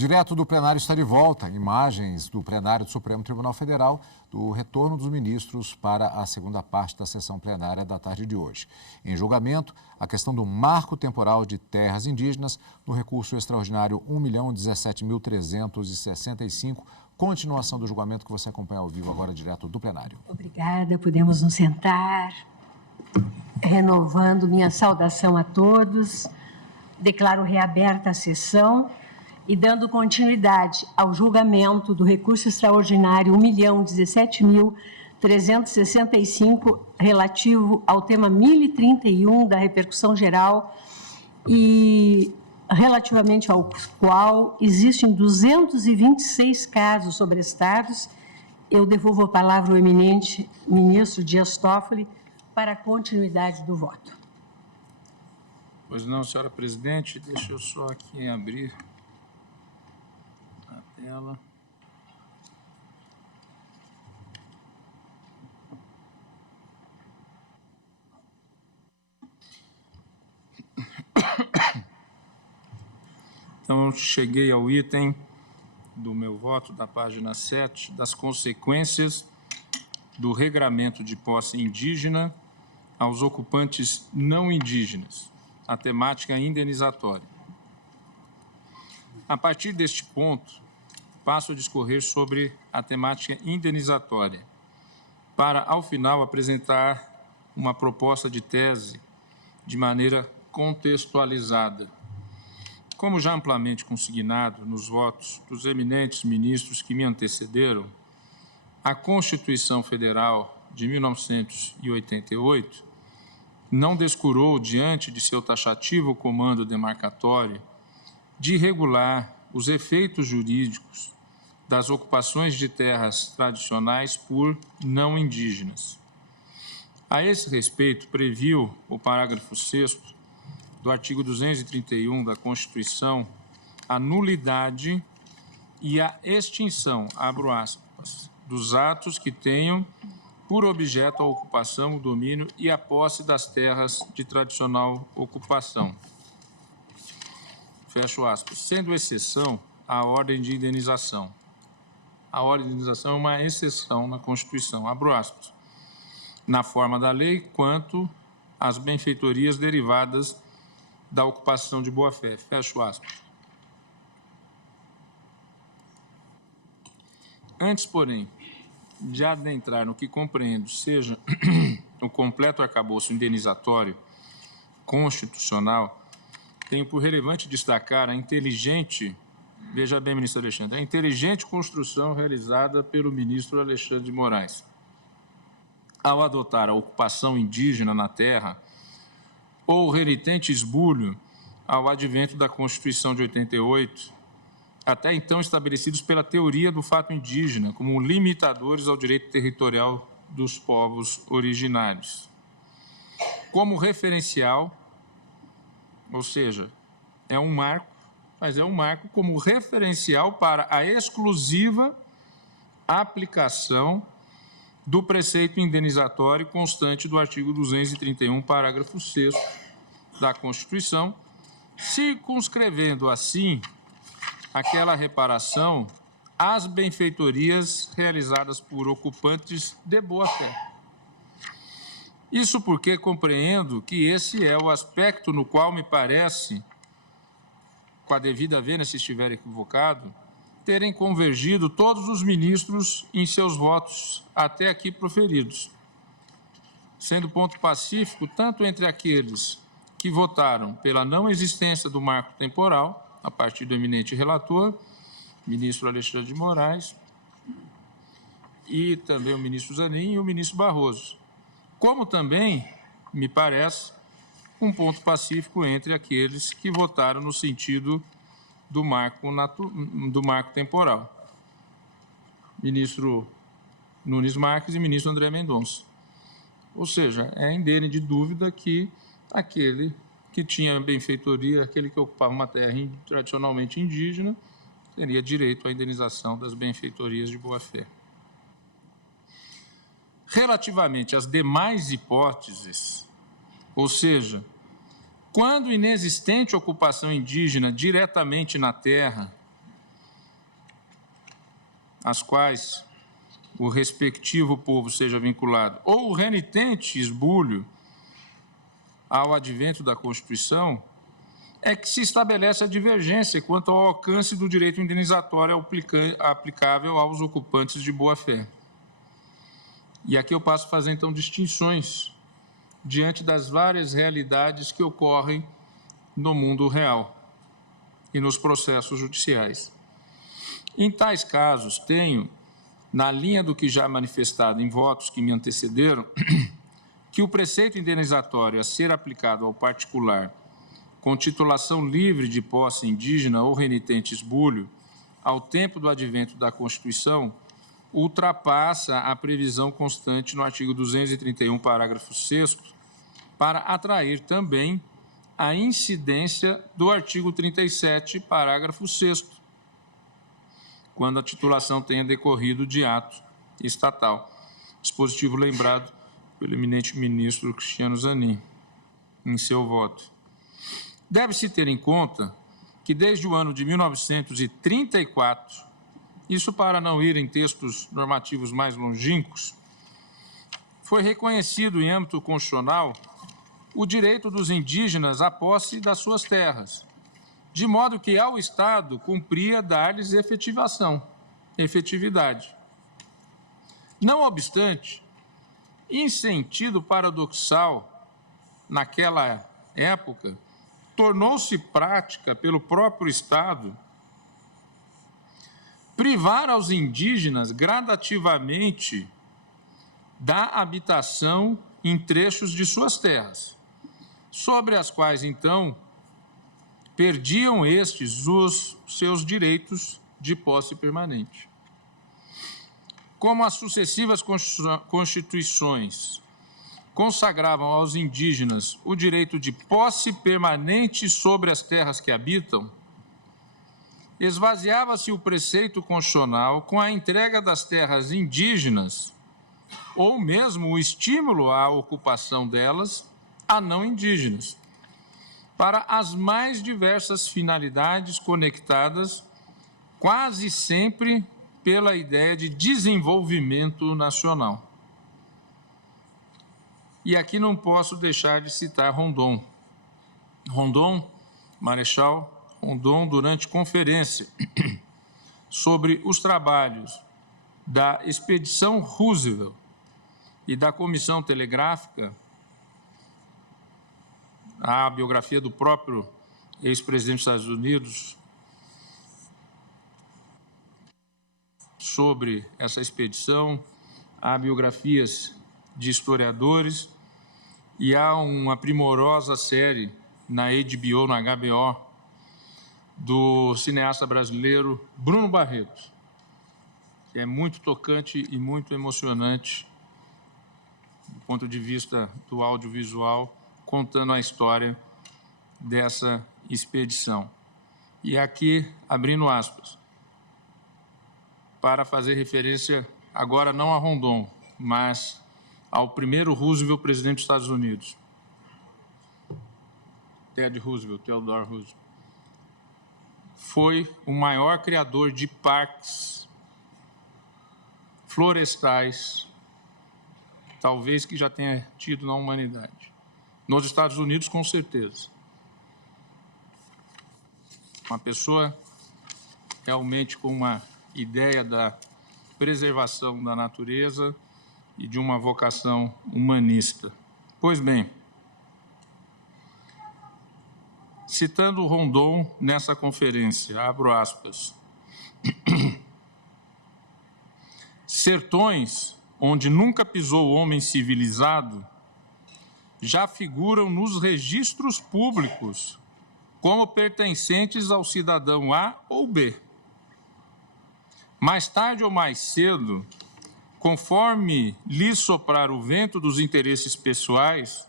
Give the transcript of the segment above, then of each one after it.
Direto do plenário está de volta. Imagens do plenário do Supremo Tribunal Federal do retorno dos ministros para a segunda parte da sessão plenária da tarde de hoje. Em julgamento, a questão do marco temporal de terras indígenas no recurso extraordinário 1.017.365. Continuação do julgamento que você acompanha ao vivo agora direto do plenário. Obrigada, podemos nos sentar. Renovando minha saudação a todos, declaro reaberta a sessão e dando continuidade ao julgamento do recurso extraordinário 1.017.365, relativo ao tema 1031 da repercussão geral e relativamente ao qual existem 226 casos sobrestados. Eu devolvo a palavra ao eminente ministro Dias Toffoli para a continuidade do voto. Pois não, senhora presidente, deixa eu só aqui abrir a tela. Então, cheguei ao item do meu voto, da página 7, das consequências do regramento de posse indígena aos ocupantes não indígenas, a temática indenizatória. A partir deste ponto, passo a discorrer sobre a temática indenizatória, para, ao final, apresentar uma proposta de tese de maneira contextualizada. Como já amplamente consignado nos votos dos eminentes ministros que me antecederam, a Constituição Federal de 1988 não descurou, diante de seu taxativo comando demarcatório, de regular os efeitos jurídicos das ocupações de terras tradicionais por não indígenas. A esse respeito, previu o parágrafo 6º do artigo 231 da Constituição a nulidade e a extinção, abro aspas, dos atos que tenham por objeto a ocupação, o domínio e a posse das terras de tradicional ocupação. Fecho aspas. Sendo exceção a ordem de indenização. A ordem de indenização é uma exceção na Constituição, abro aspas, na forma da lei, quanto às benfeitorias derivadas da ocupação de boa-fé. Fecho aspas. Antes, porém, de adentrar no que compreendo seja o completo arcabouço indenizatório constitucional, tenho por relevante destacar a inteligente, veja bem, ministro Alexandre, a inteligente construção realizada pelo ministro Alexandre de Moraes. Ao adotar a ocupação indígena na terra, ou o renitente esbulho ao advento da Constituição de 88, até então estabelecidos pela teoria do fato indígena como limitadores ao direito territorial dos povos originários. Como referencial, ou seja, é um marco, mas é um marco como referencial para a exclusiva aplicação do preceito indenizatório constante do artigo 231, parágrafo 6º da Constituição, circunscrevendo assim aquela reparação às benfeitorias realizadas por ocupantes de boa-fé. Isso porque compreendo que esse é o aspecto no qual me parece, com a devida vênia se estiver equivocado, terem convergido todos os ministros em seus votos até aqui proferidos, sendo ponto pacífico tanto entre aqueles que votaram pela não existência do marco temporal, a partir do eminente relator, ministro Alexandre de Moraes, e também o ministro Zanin e o ministro Barroso, como também, me parece, um ponto pacífico entre aqueles que votaram no sentido do marco temporal, ministro Nunes Marques e ministro André Mendonça. Ou seja, é indene de dúvida que aquele que tinha benfeitoria, aquele que ocupava uma terra tradicionalmente indígena, teria direito à indenização das benfeitorias de boa-fé. Relativamente às demais hipóteses, ou seja, quando inexistente ocupação indígena diretamente na terra às quais o respectivo povo seja vinculado, ou o renitente esbulho ao advento da Constituição, é que se estabelece a divergência quanto ao alcance do direito indenizatório aplicável aos ocupantes de boa-fé. E aqui eu passo a fazer, então, distinções diante das várias realidades que ocorrem no mundo real e nos processos judiciais. Em tais casos, tenho, na linha do que já manifestado em votos que me antecederam, que o preceito indenizatório a ser aplicado ao particular com titulação livre de posse indígena ou renitente esbulho, ao tempo do advento da Constituição, ultrapassa a previsão constante no artigo 231, parágrafo 6º, para atrair também a incidência do artigo 37, parágrafo 6º, quando a titulação tenha decorrido de ato estatal. Dispositivo lembrado pelo eminente ministro Cristiano Zanin, em seu voto. Deve-se ter em conta que, desde o ano de 1934, isso para não ir em textos normativos mais longínquos, foi reconhecido em âmbito constitucional o direito dos indígenas à posse das suas terras, de modo que ao Estado cumpria dar-lhes efetividade. Não obstante, em sentido paradoxal, naquela época, tornou-se prática pelo próprio Estado privar aos indígenas gradativamente da habitação em trechos de suas terras, sobre as quais, então, perdiam estes os seus direitos de posse permanente. Como as sucessivas constituições consagravam aos indígenas o direito de posse permanente sobre as terras que habitam, esvaziava-se o preceito constitucional com a entrega das terras indígenas ou mesmo o estímulo à ocupação delas a não indígenas, para as mais diversas finalidades conectadas quase sempre pela ideia de desenvolvimento nacional. E aqui não posso deixar de citar Rondon. Marechal Rondon, durante conferência sobre os trabalhos da Expedição Roosevelt e da Comissão Telegráfica, a biografia do próprio ex-presidente dos Estados Unidos sobre essa expedição, há biografias de historiadores e há uma primorosa série na HBO, na HBO, do cineasta brasileiro Bruno Barreto, que é muito tocante e muito emocionante do ponto de vista do audiovisual, contando a história dessa expedição. E aqui, abrindo aspas, para fazer referência agora não a Rondon, mas ao primeiro Roosevelt, presidente dos Estados Unidos, Theodore Roosevelt, foi o maior criador de parques florestais, talvez que já tenha tido na humanidade. Nos Estados Unidos, com certeza. Uma pessoa realmente com uma ideia da preservação da natureza e de uma vocação humanista. Pois bem, citando Rondon nessa conferência, abro aspas, sertões onde nunca pisou homem civilizado já figuram nos registros públicos como pertencentes ao cidadão A ou B. Mais tarde ou mais cedo, conforme lhes soprar o vento dos interesses pessoais,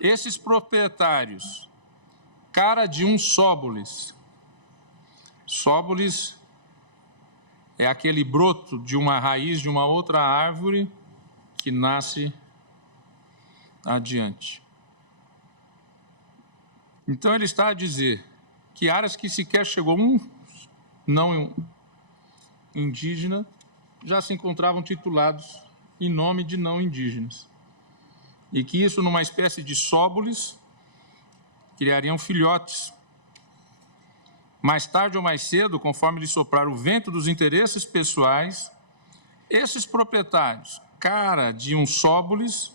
esses proprietários, cara de um sóbolis. Sóbolis é aquele broto de uma raiz de uma outra árvore que nasce adiante. Então, ele está a dizer que áreas que sequer chegou indígena já se encontravam titulados em nome de não indígenas. E que isso, numa espécie de sóbulis, criariam filhotes. Mais tarde ou mais cedo, conforme lhe soprar o vento dos interesses pessoais, esses proprietários, cara de um sóbulis,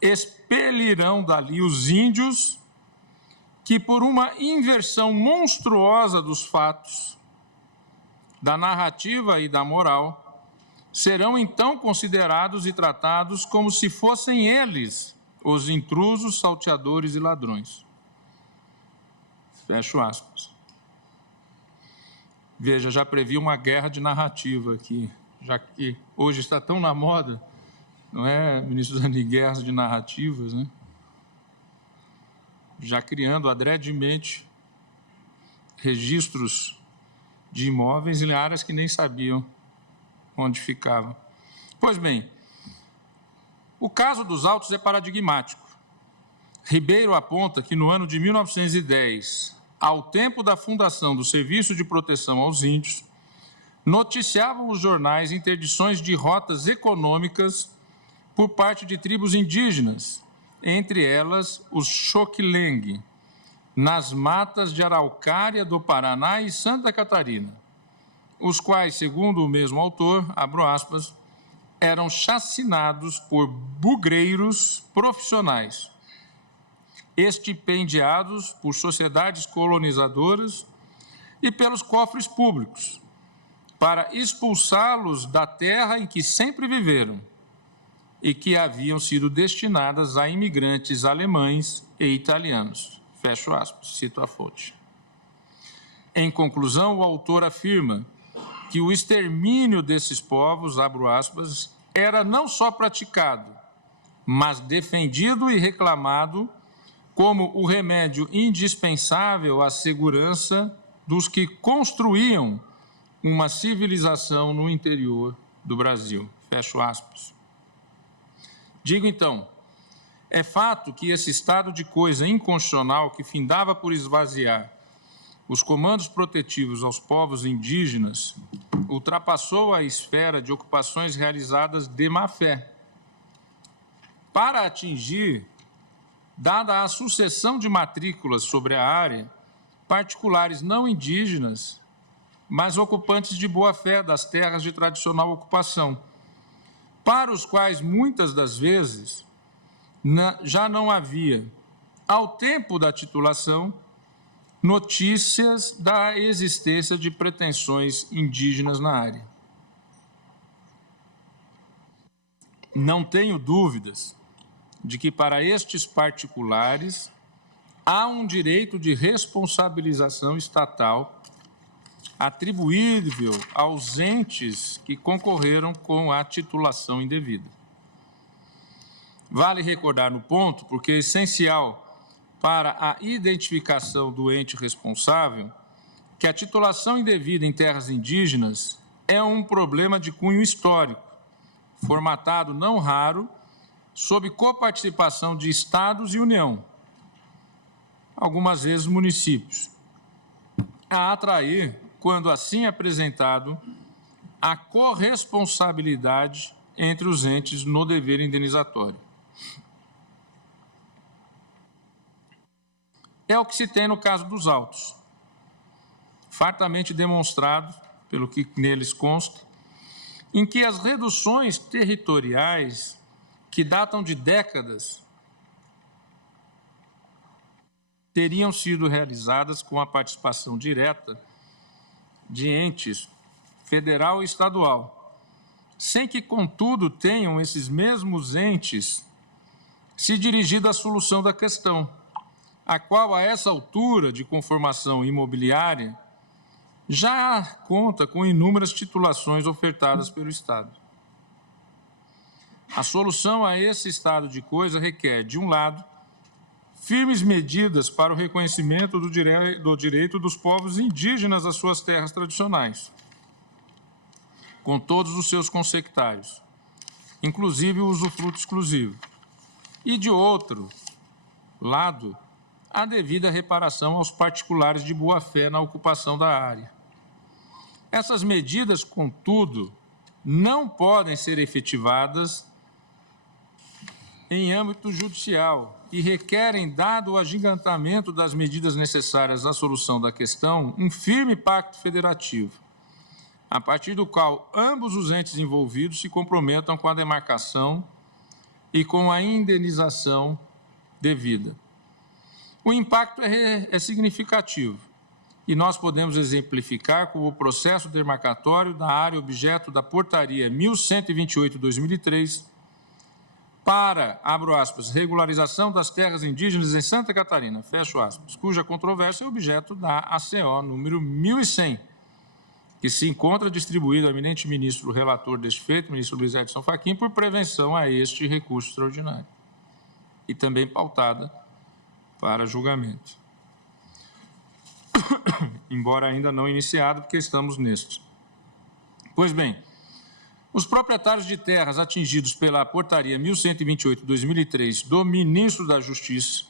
expelirão dali os índios que, por uma inversão monstruosa dos fatos, da narrativa e da moral, serão então considerados e tratados como se fossem eles os intrusos, salteadores e ladrões. Fecho aspas. Veja, já previ uma guerra de narrativa aqui, já que hoje está tão na moda, não é, ministro Zani, guerras de narrativas, né? Já criando adredemente registros de imóveis em áreas que nem sabiam onde ficavam. Pois bem, o caso dos autos é paradigmático. Ribeiro aponta que no ano de 1910, ao tempo da fundação do Serviço de Proteção aos Índios, noticiavam os jornais interdições de rotas econômicas por parte de tribos indígenas, entre elas os Xoquileng, nas matas de araucária do Paraná e Santa Catarina, os quais, segundo o mesmo autor, abro aspas, eram chacinados por bugreiros profissionais, estipendiados por sociedades colonizadoras e pelos cofres públicos, para expulsá-los da terra em que sempre viveram e que haviam sido destinadas a imigrantes alemães e italianos. Fecho aspas, cito a fonte. Em conclusão, o autor afirma que o extermínio desses povos, abro aspas, era não só praticado, mas defendido e reclamado como o remédio indispensável à segurança dos que construíam uma civilização no interior do Brasil. Fecho aspas. Digo então, é fato que esse estado de coisa inconstitucional que findava por esvaziar os comandos protetivos aos povos indígenas ultrapassou a esfera de ocupações realizadas de má-fé, para atingir, dada a sucessão de matrículas sobre a área, particulares não indígenas, mas ocupantes de boa-fé das terras de tradicional ocupação, para os quais, muitas das vezes, já não havia, ao tempo da titulação, notícias da existência de pretensões indígenas na área. Não tenho dúvidas de que, para estes particulares, há um direito de responsabilização estatal atribuível aos entes que concorreram com a titulação indevida. Vale recordar no ponto, porque é essencial para a identificação do ente responsável, que a titulação indevida em terras indígenas é um problema de cunho histórico, formatado não raro sob coparticipação de Estados e União, algumas vezes municípios, a atrair, quando assim apresentado, a corresponsabilidade entre os entes no dever indenizatório. É o que se tem no caso dos autos, fartamente demonstrado, pelo que neles consta, em que as reduções territoriais, que datam de décadas, teriam sido realizadas com a participação direta de entes federal e estadual, sem que, contudo, tenham esses mesmos entes se dirigido à solução da questão, a qual, a essa altura de conformação imobiliária, já conta com inúmeras titulações ofertadas pelo Estado. A solução a esse estado de coisa requer, de um lado, firmes medidas para o reconhecimento do direito dos povos indígenas às suas terras tradicionais, com todos os seus consectários, inclusive o usufruto exclusivo. E, de outro lado, a devida reparação aos particulares de boa-fé na ocupação da área. Essas medidas, contudo, não podem ser efetivadas em âmbito judicial e requerem, dado o agigantamento das medidas necessárias à solução da questão, um firme pacto federativo, a partir do qual ambos os entes envolvidos se comprometam com a demarcação e com a indenização devida. O impacto é significativo e nós podemos exemplificar com o processo demarcatório da área objeto da Portaria 1128/2003 para, abro aspas, regularização das terras indígenas em Santa Catarina, fecho aspas, cuja controvérsia é objeto da ACO número 1100, que se encontra distribuído ao eminente ministro relator deste feito, ministro Luiz Edson Fachin, por prevenção a este recurso extraordinário, e também pautada para julgamento. Embora ainda não iniciado, porque estamos neste. Pois bem, os proprietários de terras atingidos pela Portaria 1128/2003 do Ministro da Justiça,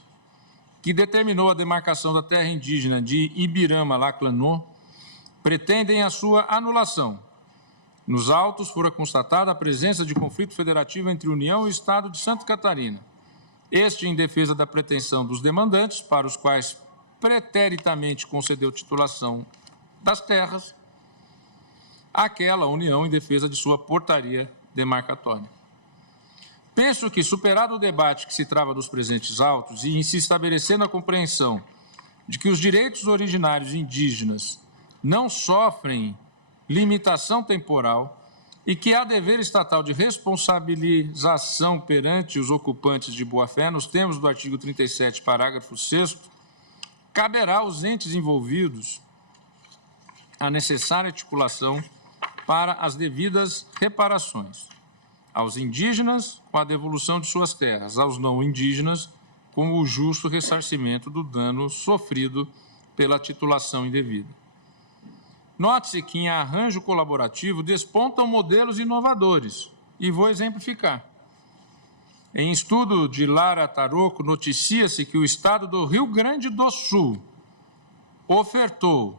que determinou a demarcação da terra indígena de Ibirama-Laclanô, pretendem a sua anulação. Nos autos fora constatada a presença de conflito federativo entre União e Estado de Santa Catarina, este em defesa da pretensão dos demandantes, para os quais preteritamente concedeu titulação das terras, àquela União em defesa de sua portaria demarcatória. Penso que, superado o debate que se trava dos presentes autos e em se estabelecendo a compreensão de que os direitos originários indígenas não sofrem limitação temporal e que há dever estatal de responsabilização perante os ocupantes de boa-fé, nos termos do artigo 37, parágrafo 6º, caberá aos entes envolvidos a necessária articulação para as devidas reparações, aos indígenas com a devolução de suas terras, aos não indígenas com o justo ressarcimento do dano sofrido pela titulação indevida. Note-se que em arranjo colaborativo despontam modelos inovadores, e vou exemplificar. Em estudo de Lara Taroco, noticia-se que o Estado do Rio Grande do Sul ofertou,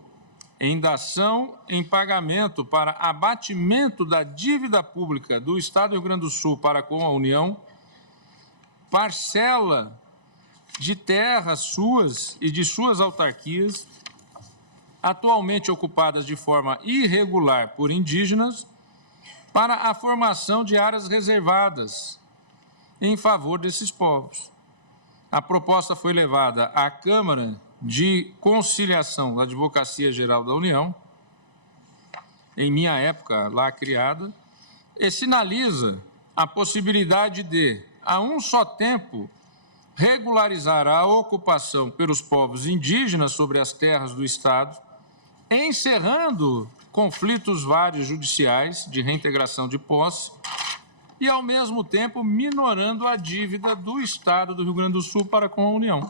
em dação em pagamento para abatimento da dívida pública do Estado do Rio Grande do Sul para com a União, parcela de terras suas e de suas autarquias, atualmente ocupadas de forma irregular por indígenas, para a formação de áreas reservadas em favor desses povos. A proposta foi levada à Câmara de Conciliação da Advocacia Geral da União, em minha época lá criada, e sinaliza a possibilidade de, a um só tempo, regularizar a ocupação pelos povos indígenas sobre as terras do Estado, encerrando conflitos vários judiciais de reintegração de posse e, ao mesmo tempo, minorando a dívida do Estado do Rio Grande do Sul para com a União.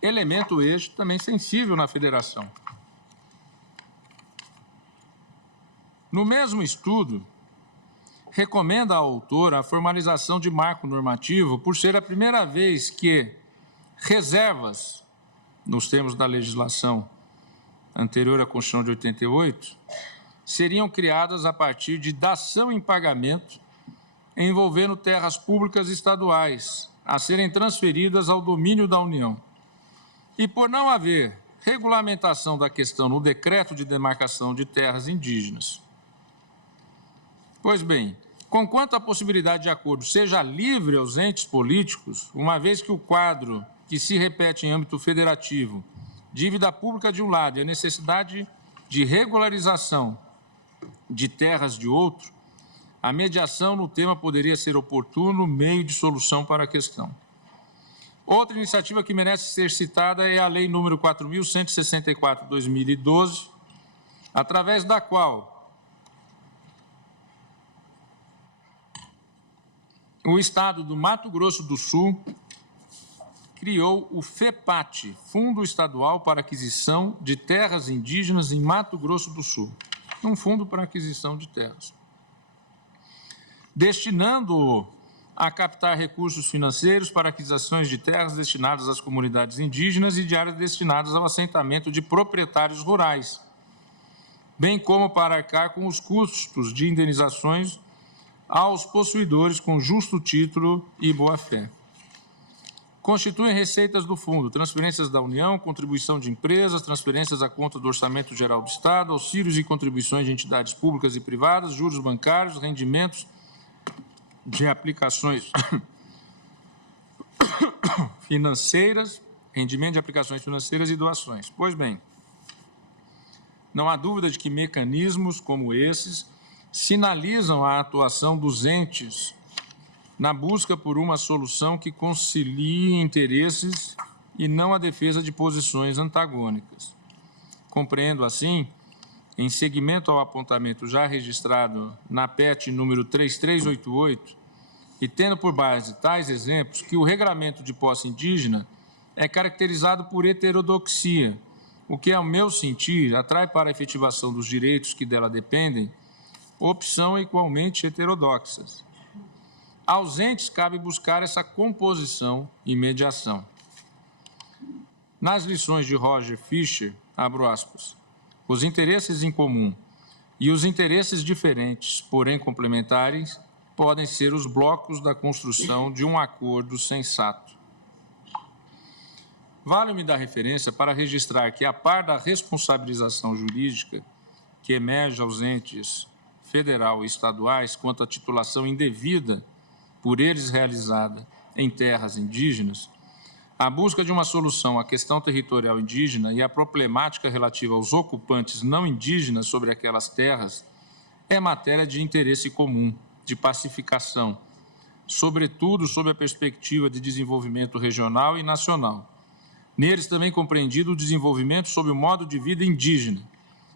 Elemento este também sensível na federação. No mesmo estudo, recomenda a autora a formalização de marco normativo por ser a primeira vez que reservas, nos termos da legislação anterior à Constituição de 88, seriam criadas a partir de dação em pagamento envolvendo terras públicas estaduais a serem transferidas ao domínio da União. E por não haver regulamentação da questão no decreto de demarcação de terras indígenas. Pois bem, conquanto a possibilidade de acordo seja livre aos entes políticos, uma vez que o quadro que se repete em âmbito federativo, dívida pública de um lado e a necessidade de regularização de terras de outro, a mediação no tema poderia ser oportuno meio de solução para a questão. Outra iniciativa que merece ser citada é a Lei nº 4.164/2012, através da qual o Estado do Mato Grosso do Sul criou o FEPAT, Fundo Estadual para Aquisição de Terras Indígenas em Mato Grosso do Sul, um fundo para aquisição de terras, destinando a captar recursos financeiros para aquisições de terras destinadas às comunidades indígenas e de áreas destinadas ao assentamento de proprietários rurais, bem como para arcar com os custos de indenizações aos possuidores com justo título e boa-fé. Constituem receitas do Fundo, transferências da União, contribuição de empresas, transferências à conta do Orçamento Geral do Estado, auxílios e contribuições de entidades públicas e privadas, juros bancários, rendimentos de aplicações financeiras, rendimento de aplicações financeiras e doações. Pois bem, não há dúvida de que mecanismos como esses sinalizam a atuação dos entes na busca por uma solução que concilie interesses e não a defesa de posições antagônicas. Compreendo, assim, em seguimento ao apontamento já registrado na PET número 3388, e tendo por base tais exemplos, que o regramento de posse indígena é caracterizado por heterodoxia, o que, ao meu sentir, atrai para a efetivação dos direitos que dela dependem opção igualmente heterodoxas. Aos entes cabe buscar essa composição e mediação. Nas lições de Roger Fischer, abro aspas, os interesses em comum e os interesses diferentes, porém complementares, podem ser os blocos da construção de um acordo sensato. Vale-me dar referência para registrar que, a par da responsabilização jurídica que emerge aos entes federal e estaduais quanto à titulação indevida por eles realizada em terras indígenas, a busca de uma solução à questão territorial indígena e a problemática relativa aos ocupantes não indígenas sobre aquelas terras é matéria de interesse comum, de pacificação, sobretudo sob a perspectiva de desenvolvimento regional e nacional. Neles também compreendido o desenvolvimento sob o modo de vida indígena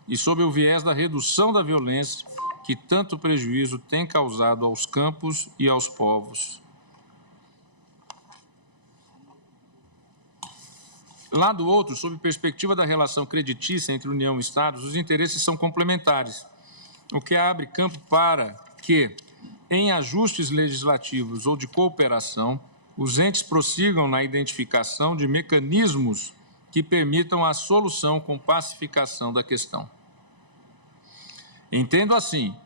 e sob o viés da redução da violência que tanto prejuízo tem causado aos campos e aos povos. Lado outro, sob perspectiva da relação creditícia entre União e Estados, os interesses são complementares, o que abre campo para que, em ajustes legislativos ou de cooperação, os entes prossigam na identificação de mecanismos que permitam a solução com pacificação da questão. Entendo assim,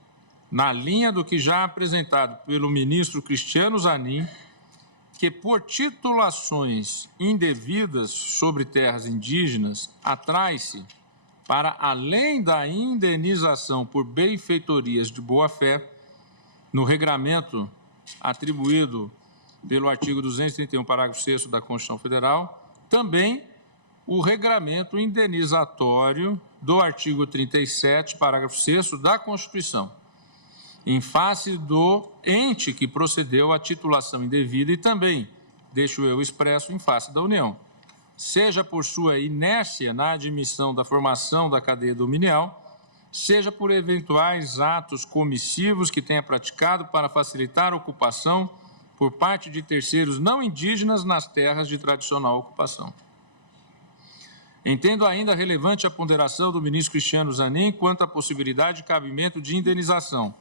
na linha do que já apresentado pelo ministro Cristiano Zanin, que por titulações indevidas sobre terras indígenas, atrai-se, para além da indenização por benfeitorias de boa-fé, no regramento atribuído pelo artigo 231, parágrafo 6º da Constituição Federal, também o regramento indenizatório do artigo 37, parágrafo 6º da Constituição, em face do ente que procedeu à titulação indevida e também, deixo eu expresso, em face da União, seja por sua inércia na admissão da formação da cadeia dominial, seja por eventuais atos comissivos que tenha praticado para facilitar a ocupação por parte de terceiros não indígenas nas terras de tradicional ocupação. Entendo ainda relevante a ponderação do ministro Cristiano Zanin quanto à possibilidade de cabimento de indenização,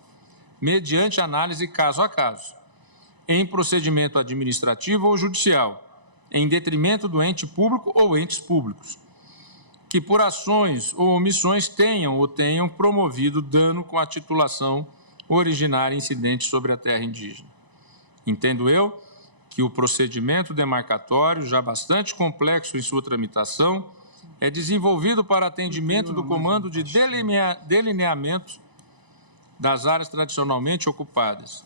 mediante análise caso a caso, em procedimento administrativo ou judicial, em detrimento do ente público ou entes públicos, que por ações ou omissões tenham promovido dano com a titulação originária incidente sobre a terra indígena. Entendo eu que o procedimento demarcatório, já bastante complexo em sua tramitação, é desenvolvido para atendimento do comando de delineamento das áreas tradicionalmente ocupadas.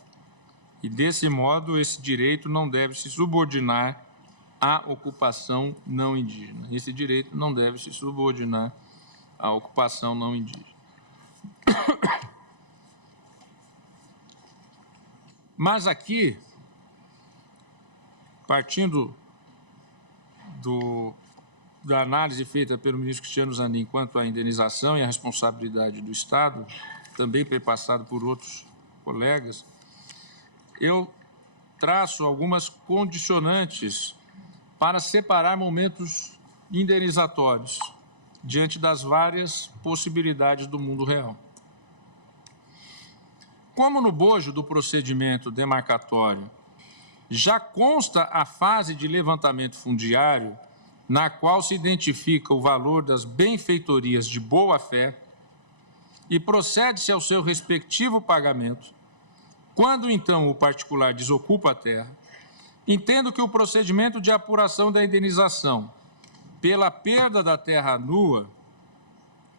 E, desse modo, esse direito não deve se subordinar à ocupação não indígena. Esse direito não deve se subordinar à ocupação não indígena. Mas aqui, partindo da análise feita pelo ministro Cristiano Zanin quanto à indenização e à responsabilidade do Estado, também perpassado por outros colegas, eu traço algumas condicionantes para separar momentos indenizatórios diante das várias possibilidades do mundo real. Como no bojo do procedimento demarcatório já consta a fase de levantamento fundiário, na qual se identifica o valor das benfeitorias de boa-fé e procede-se ao seu respectivo pagamento, quando então o particular desocupa a terra, entendo que o procedimento de apuração da indenização pela perda da terra nua,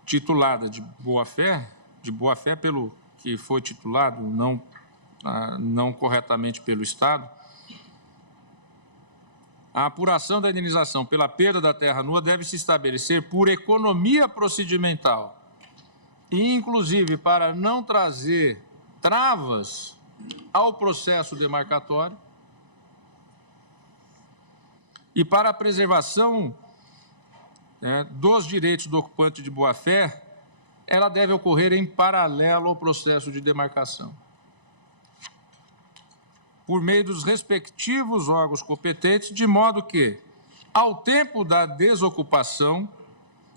titulada de boa-fé pelo que foi titulado, não corretamente pelo Estado, a apuração da indenização pela perda da terra nua deve se estabelecer por economia procedimental e, inclusive, para não trazer travas ao processo demarcatório e para a preservação dos direitos do ocupante de boa-fé, ela deve ocorrer em paralelo ao processo de demarcação, por meio dos respectivos órgãos competentes, de modo que, ao tempo da desocupação,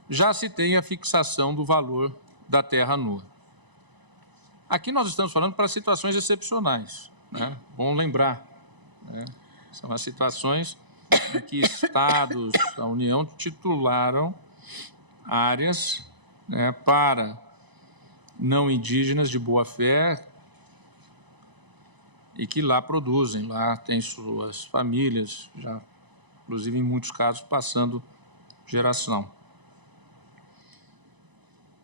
já se tenha a fixação do valor da terra nua. Aqui nós estamos falando para situações excepcionais, né? Bom lembrar, né? São as situações em que estados da União titularam áreas, né, para não indígenas de boa-fé e que lá produzem, lá têm suas famílias, já, inclusive em muitos casos, passando geração.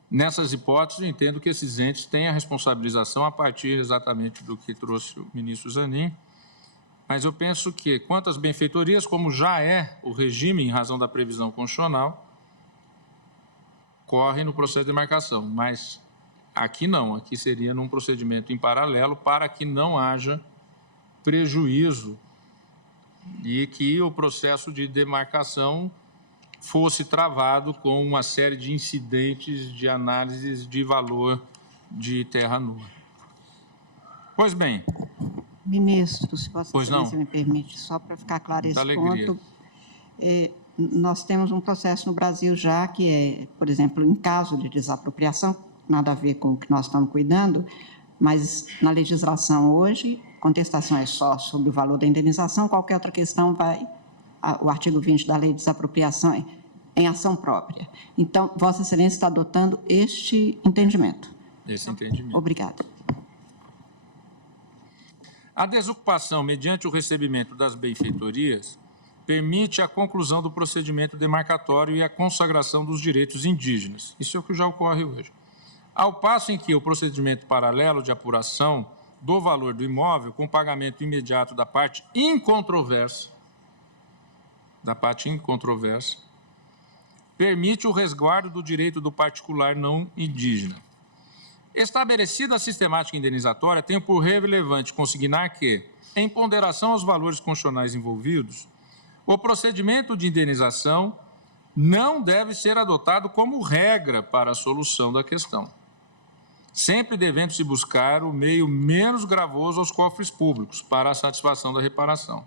Nessas hipóteses, entendo que esses entes têm a responsabilização a partir exatamente do que trouxe o ministro Zanin, mas eu penso que, quanto às benfeitorias, como já é o regime em razão da previsão constitucional, corre no processo de demarcação, mas aqui não, aqui seria num procedimento em paralelo para que não haja prejuízo e que o processo de demarcação fosse travado com uma série de incidentes de análises de valor de terra nua. Pois bem. Ministro, se Vossa Pois Excelência não. me permite, só para ficar claro esse Alegria. ponto, nós temos um processo no Brasil já que é, por exemplo, em caso de desapropriação, nada a ver com o que nós estamos cuidando, mas na legislação hoje, contestação é só sobre o valor da indenização, qualquer outra questão vai, o artigo 20 da lei de desapropriação é em ação própria. Então, Vossa Excelência está adotando este entendimento. Esse entendimento. Obrigada. A desocupação mediante o recebimento das benfeitorias permite a conclusão do procedimento demarcatório e a consagração dos direitos indígenas. Isso é o que já ocorre hoje. Ao passo em que o procedimento paralelo de apuração do valor do imóvel com pagamento imediato da parte incontroversa, permite o resguardo do direito do particular não indígena. Estabelecida a sistemática indenizatória, tenho por relevante consignar que, em ponderação aos valores constitucionais envolvidos, o procedimento de indenização não deve ser adotado como regra para a solução da questão, sempre devendo-se buscar o meio menos gravoso aos cofres públicos para a satisfação da reparação.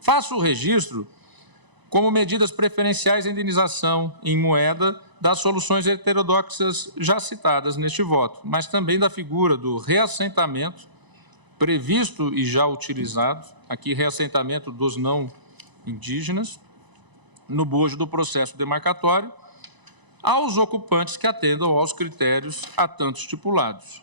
Faço o registro como medidas preferenciais a indenização em moeda das soluções heterodoxas já citadas neste voto, mas também da figura do reassentamento previsto e já utilizado, aqui reassentamento dos não indígenas, no bojo do processo demarcatório, aos ocupantes que atendam aos critérios a tanto estipulados.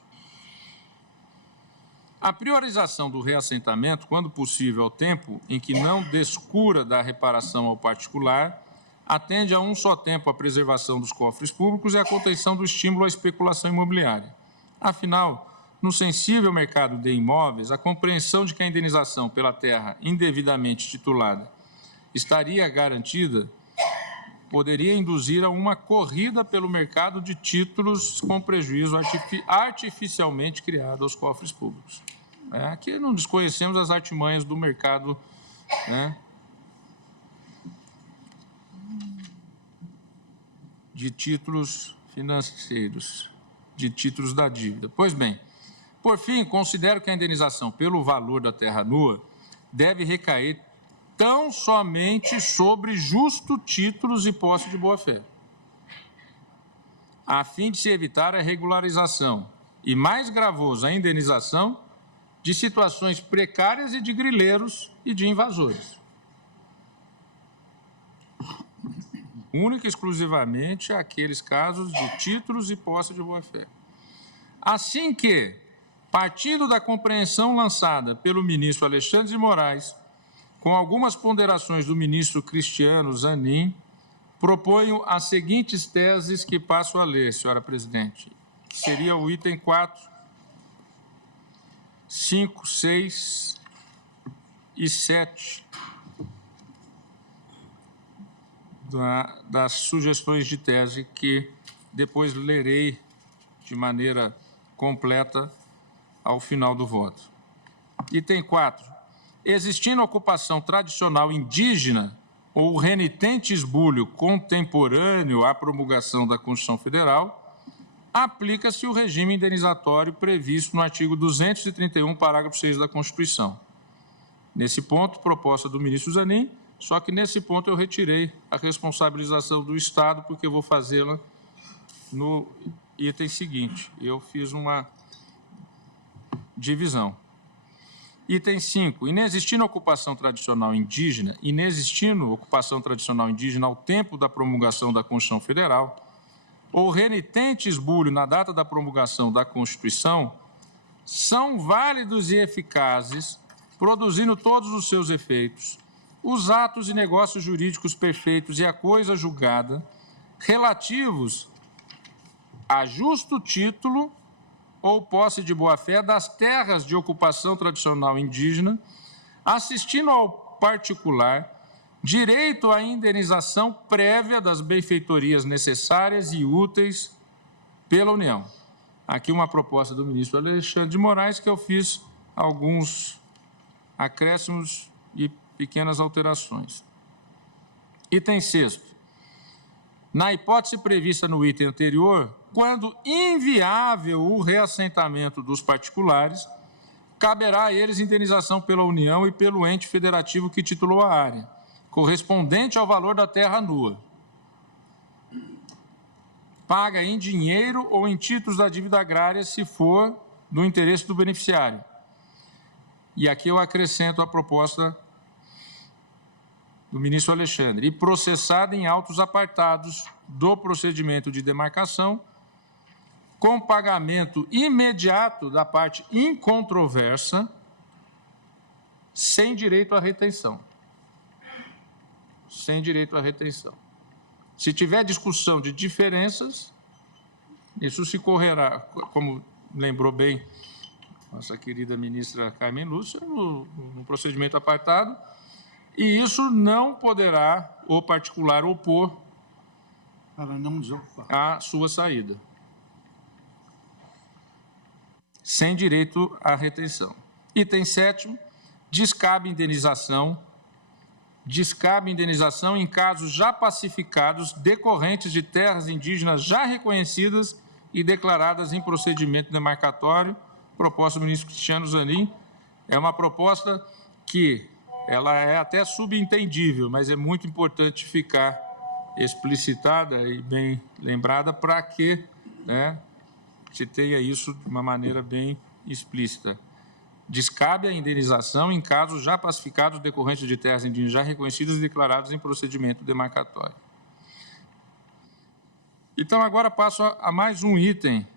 A priorização do reassentamento, quando possível ao tempo em que não descura da reparação ao particular, atende a um só tempo à preservação dos cofres públicos e à contenção do estímulo à especulação imobiliária. Afinal, no sensível mercado de imóveis, a compreensão de que a indenização pela terra indevidamente titulada estaria garantida poderia induzir a uma corrida pelo mercado de títulos com prejuízo artificialmente criado aos cofres públicos. Aqui não desconhecemos as artimanhas do mercado, né, de títulos financeiros, de títulos da dívida. Pois bem, por fim, considero que a indenização pelo valor da terra nua deve recair tão somente sobre justo títulos e posse de boa-fé, a fim de se evitar a regularização e, mais gravoso, a indenização de situações precárias e de grileiros e de invasores. Única e exclusivamente aqueles casos de títulos e posse de boa-fé. Assim que, partindo da compreensão lançada pelo ministro Alexandre de Moraes, com algumas ponderações do ministro Cristiano Zanin, proponho as seguintes teses que passo a ler, senhora presidente, que seria o item 4, 5, 6 e 7 das sugestões de tese que depois lerei de maneira completa ao final do voto. Item 4. Existindo ocupação tradicional indígena ou renitente esbulho contemporâneo à promulgação da Constituição Federal, aplica-se o regime indenizatório previsto no artigo 231, parágrafo 6 da Constituição. Nesse ponto, proposta do ministro Zanin, só que nesse ponto eu retirei a responsabilização do Estado, porque eu vou fazê-la no item seguinte. Eu fiz uma divisão. Item 5. Inexistindo ocupação tradicional indígena ao tempo da promulgação da Constituição Federal, ou renitente esbulho na data da promulgação da Constituição, são válidos e eficazes, produzindo todos os seus efeitos, os atos e negócios jurídicos perfeitos e a coisa julgada, relativos a justo título ou posse de boa-fé das terras de ocupação tradicional indígena, assistindo ao particular direito à indenização prévia das benfeitorias necessárias e úteis pela União. Aqui uma proposta do ministro Alexandre de Moraes, que eu fiz alguns acréscimos e pequenas alterações. Item 6. Na hipótese prevista no item anterior, quando inviável o reassentamento dos particulares, caberá a eles indenização pela União e pelo ente federativo que titulou a área, correspondente ao valor da terra nua, paga em dinheiro ou em títulos da dívida agrária, se for do interesse do beneficiário. E aqui eu acrescento a proposta do ministro Alexandre, e processada em autos apartados do procedimento de demarcação, com pagamento imediato da parte incontroversa, sem direito à retenção. Sem direito à retenção. Se tiver discussão de diferenças, isso se correrá, como lembrou bem nossa querida ministra Carmen Lúcia, no procedimento apartado, e isso não poderá o particular opor à sua saída. Sem direito à retenção. Item 7, descabe indenização em casos já pacificados decorrentes de terras indígenas já reconhecidas e declaradas em procedimento demarcatório, proposta do ministro Cristiano Zanin. É uma proposta que ela é até subentendível, mas é muito importante ficar explicitada e bem lembrada para que se tenha isso de uma maneira bem explícita. Descabe a indenização em casos já pacificados decorrentes de terras indígenas já reconhecidas e declaradas em procedimento demarcatório. Então, agora passo a mais um item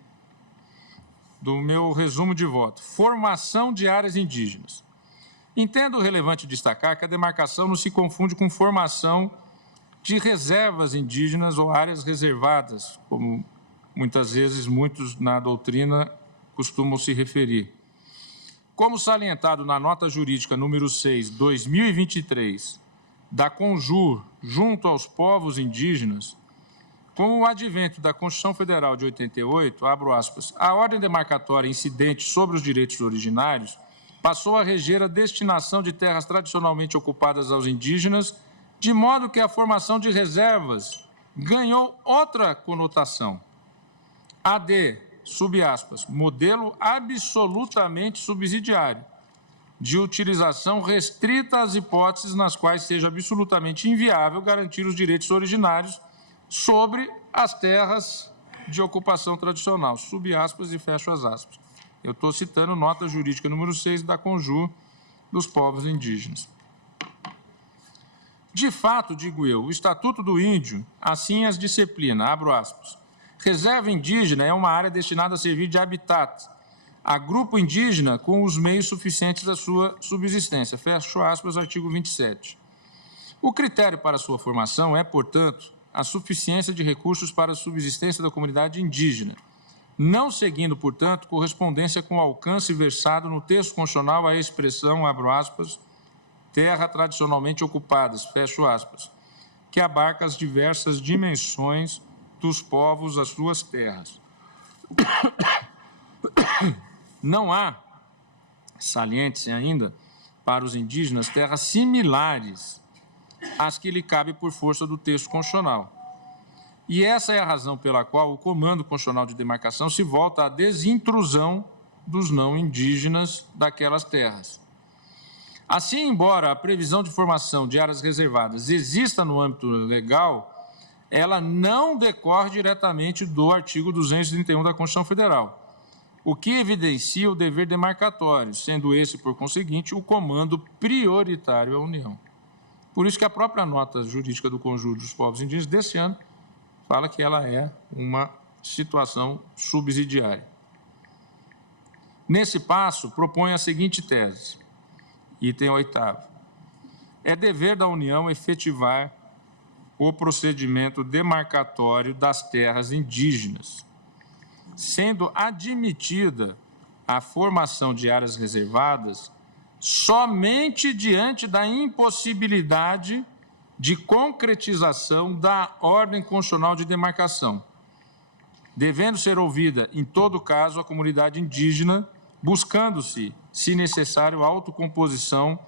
do meu resumo de voto. Formação de áreas indígenas. Entendo relevante destacar que a demarcação não se confunde com formação de reservas indígenas ou áreas reservadas, como muitas vezes muitos na doutrina costumam se referir. Como salientado na nota jurídica número 6, 2023, da Conjur junto aos povos indígenas, com o advento da Constituição Federal de 88, abro aspas, a ordem demarcatória incidente sobre os direitos originários passou a reger a destinação de terras tradicionalmente ocupadas aos indígenas, de modo que a formação de reservas ganhou outra conotação, a de, sub aspas, modelo absolutamente subsidiário, de utilização restrita às hipóteses nas quais seja absolutamente inviável garantir os direitos originários sobre as terras de ocupação tradicional, sub aspas e fecho as aspas. Eu estou citando nota jurídica número 6 da Conjur dos Povos Indígenas. De fato, digo eu, o Estatuto do Índio assim as disciplina, abro aspas, reserva indígena é uma área destinada a servir de habitat a grupo indígena com os meios suficientes da sua subsistência, fecho aspas, artigo 27. O critério para sua formação é, portanto, a suficiência de recursos para a subsistência da comunidade indígena, não seguindo, portanto, correspondência com o alcance versado no texto constitucional à expressão, abro aspas, terra tradicionalmente ocupadas, fecho aspas, que abarca as diversas dimensões dos povos às suas terras. Não há, saliente-se ainda, para os indígenas, terras similares às que lhe cabe por força do texto constitucional. E essa é a razão pela qual o Comando Constitucional de Demarcação se volta à desintrusão dos não indígenas daquelas terras. Assim, embora a previsão de formação de áreas reservadas exista no âmbito legal, ela não decorre diretamente do artigo 231 da Constituição Federal, o que evidencia o dever demarcatório, sendo esse, por conseguinte, o comando prioritário à União. Por isso que a própria nota jurídica do Conjunto dos Povos Indígenas desse ano fala que ela é uma situação subsidiária. Nesse passo, propõe a seguinte tese, item 8º. É dever da União efetivar o procedimento demarcatório das terras indígenas, sendo admitida a formação de áreas reservadas somente diante da impossibilidade de concretização da ordem constitucional de demarcação, devendo ser ouvida, em todo caso, a comunidade indígena, buscando-se, se necessário, a autocomposição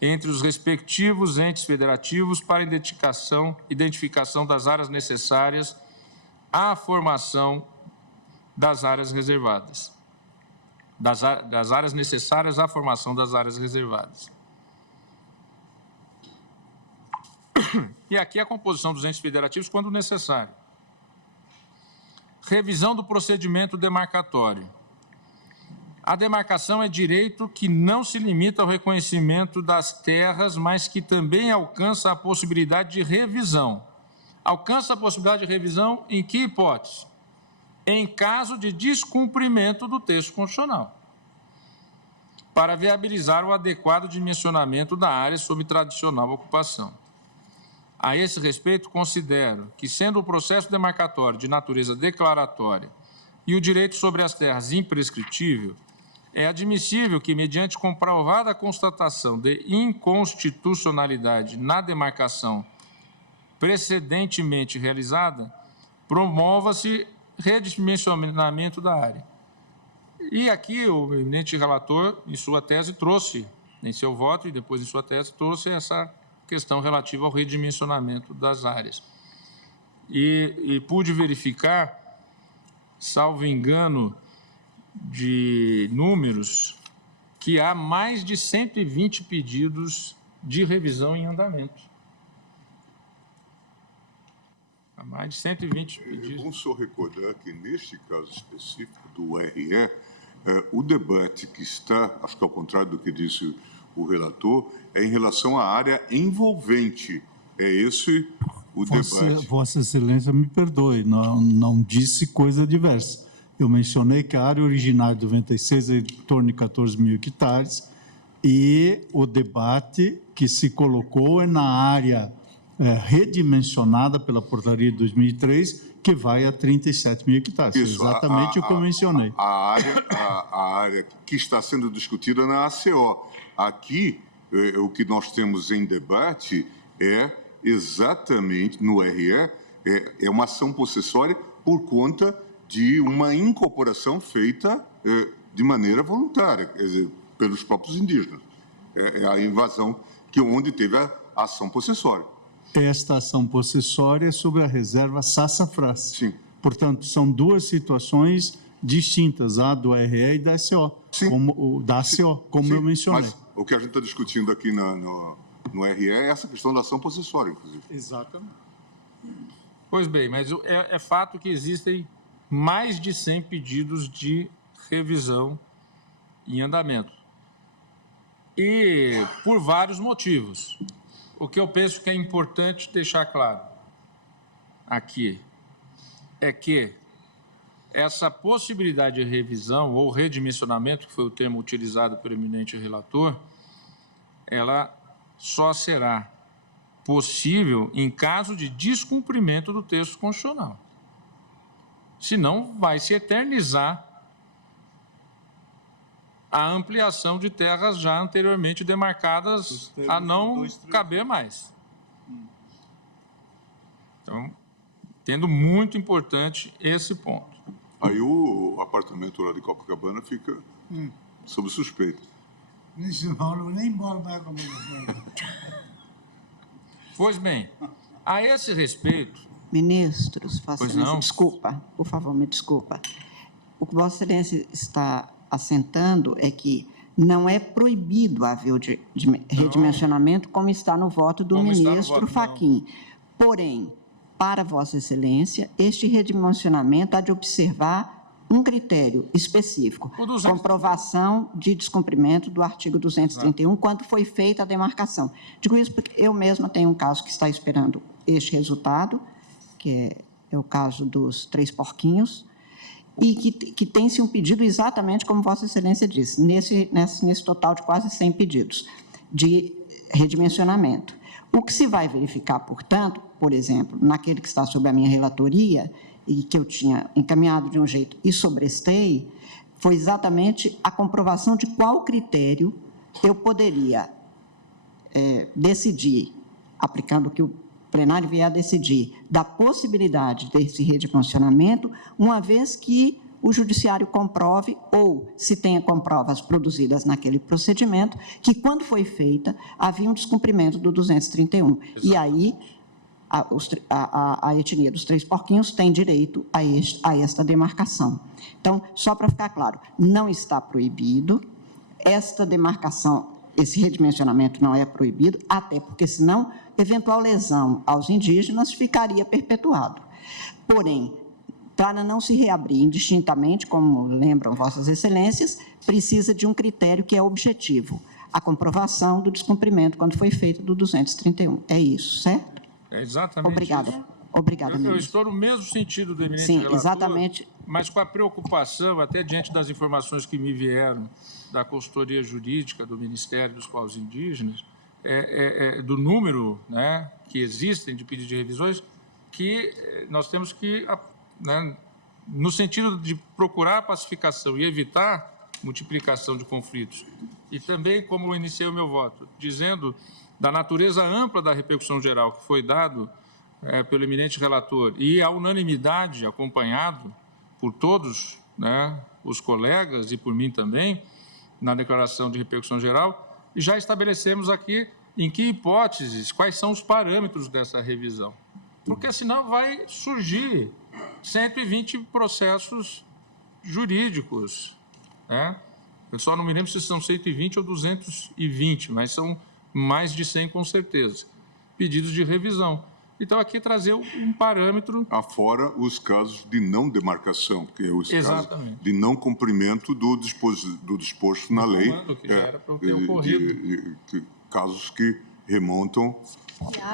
entre os respectivos entes federativos para identificação das áreas necessárias à formação das áreas reservadas, das áreas necessárias à formação das áreas reservadas. E aqui a composição dos entes federativos quando necessário. Revisão do procedimento demarcatório. A demarcação é direito que não se limita ao reconhecimento das terras, mas que também alcança a possibilidade de revisão. Alcança a possibilidade de revisão em que hipótese? Em caso de descumprimento do texto constitucional, para viabilizar o adequado dimensionamento da área sob tradicional ocupação. A esse respeito, considero que, sendo o processo demarcatório de natureza declaratória e o direito sobre as terras imprescritível, é admissível que, mediante comprovada constatação de inconstitucionalidade na demarcação precedentemente realizada, promova-se redimensionamento da área. E aqui o eminente relator, em sua tese, trouxe, em seu voto e depois em sua tese, trouxe essa questão relativa ao redimensionamento das áreas. E pude verificar, salvo engano de números, que há mais de 120 pedidos de revisão em andamento. Há mais de 120 pedidos. É bom só recordar que, neste caso específico do RE, o debate que está, acho que ao contrário do que disse o relator, é em relação à área envolvente. É esse o debate. Vossa Excelência me perdoe, não disse coisa diversa. Eu mencionei que a área originária do 96 é em torno de 14 mil hectares e o debate que se colocou é na área redimensionada pela portaria de 2003, que vai a 37 mil hectares. Isso, exatamente o que eu mencionei. A área que está sendo discutida na ACO. Aqui, o que nós temos em debate é exatamente, no RE, é uma ação possessória por conta de uma incorporação feita de maneira voluntária, quer dizer, pelos próprios indígenas. É a invasão onde teve a ação possessória. Esta ação possessória é sobre a reserva Sassafrás. Sim. Portanto, são duas situações distintas, a do RE e da ACO. Sim. Da ACO, como eu mencionei. Mas o que a gente está discutindo aqui no RE é essa questão da ação possessória, inclusive. Exatamente. Pois bem, mas é fato que existem mais de 100 pedidos de revisão em andamento. E por vários motivos. O que eu penso que é importante deixar claro aqui é que essa possibilidade de revisão ou redimensionamento, que foi o termo utilizado pelo eminente relator, ela só será possível em caso de descumprimento do texto constitucional. Senão, vai se eternizar a ampliação de terras já anteriormente demarcadas a não caber mais. Então, entendo muito importante esse ponto. Aí o apartamento lá de Copacabana fica sob suspeita. Nem embora mais como Pois bem, a esse respeito... Ministros, Vossa Pois Excelência, não. desculpa, por favor, me desculpa. O que Vossa Excelência está assentando é que não é proibido haver o redimensionamento, como está no voto do Como está no ministro voto, não. Fachin. Porém, para Vossa Excelência, este redimensionamento há de observar um critério específico, O 200. comprovação de descumprimento do artigo 231, quando foi feita a demarcação. Digo isso porque eu mesma tenho um caso que está esperando este resultado, que é o caso dos 3 porquinhos, e que tem-se um pedido exatamente como Vossa Excelência disse, nesse total de quase 100 pedidos de redimensionamento. O que se vai verificar, portanto, por exemplo, naquele que está sob a minha relatoria e que eu tinha encaminhado de um jeito e sobrestei, foi exatamente a comprovação de qual critério eu poderia decidir, aplicando o que o plenário vier a decidir, da possibilidade desse redimensionamento, uma vez que o judiciário comprove, ou se tenha comprovas produzidas naquele procedimento, que, quando foi feita, havia um descumprimento do 231. Exato. E aí, a etnia dos 3 porquinhos tem direito a esta demarcação. Então, só para ficar claro, não está proibido, esta demarcação, esse redimensionamento não é proibido, até porque, senão, eventual lesão aos indígenas ficaria perpetuado. Porém, para não se reabrir indistintamente, como lembram Vossas Excelências, precisa de um critério que é objetivo, a comprovação do descumprimento quando foi feito do 231. É isso, certo? É exatamente Obrigada. isso. Obrigada, Eu ministro. estou no mesmo sentido do eminente Sim, relator, exatamente. mas com a preocupação, até diante das informações que me vieram da consultoria jurídica do Ministério dos Povos Indígenas, do número, né, que existem de pedidos de revisões, que nós temos que, né, no sentido de procurar a pacificação e evitar multiplicação de conflitos. E também, como eu iniciei o meu voto, dizendo da natureza ampla da repercussão geral que foi dado pelo eminente relator e a unanimidade acompanhado por todos, né, os colegas e por mim também, na declaração de repercussão geral, e já estabelecemos aqui em que hipóteses, quais são os parâmetros dessa revisão. Porque senão vai surgir 120 processos jurídicos, né? Eu só não me lembro se são 120 ou 220, mas são mais de 100 com certeza, pedidos de revisão. Então, aqui trazer um parâmetro... Afora os casos de não demarcação, que é os Exatamente. casos de não cumprimento do disposto na lei. Que já era para ter ocorrido. Casos que remontam...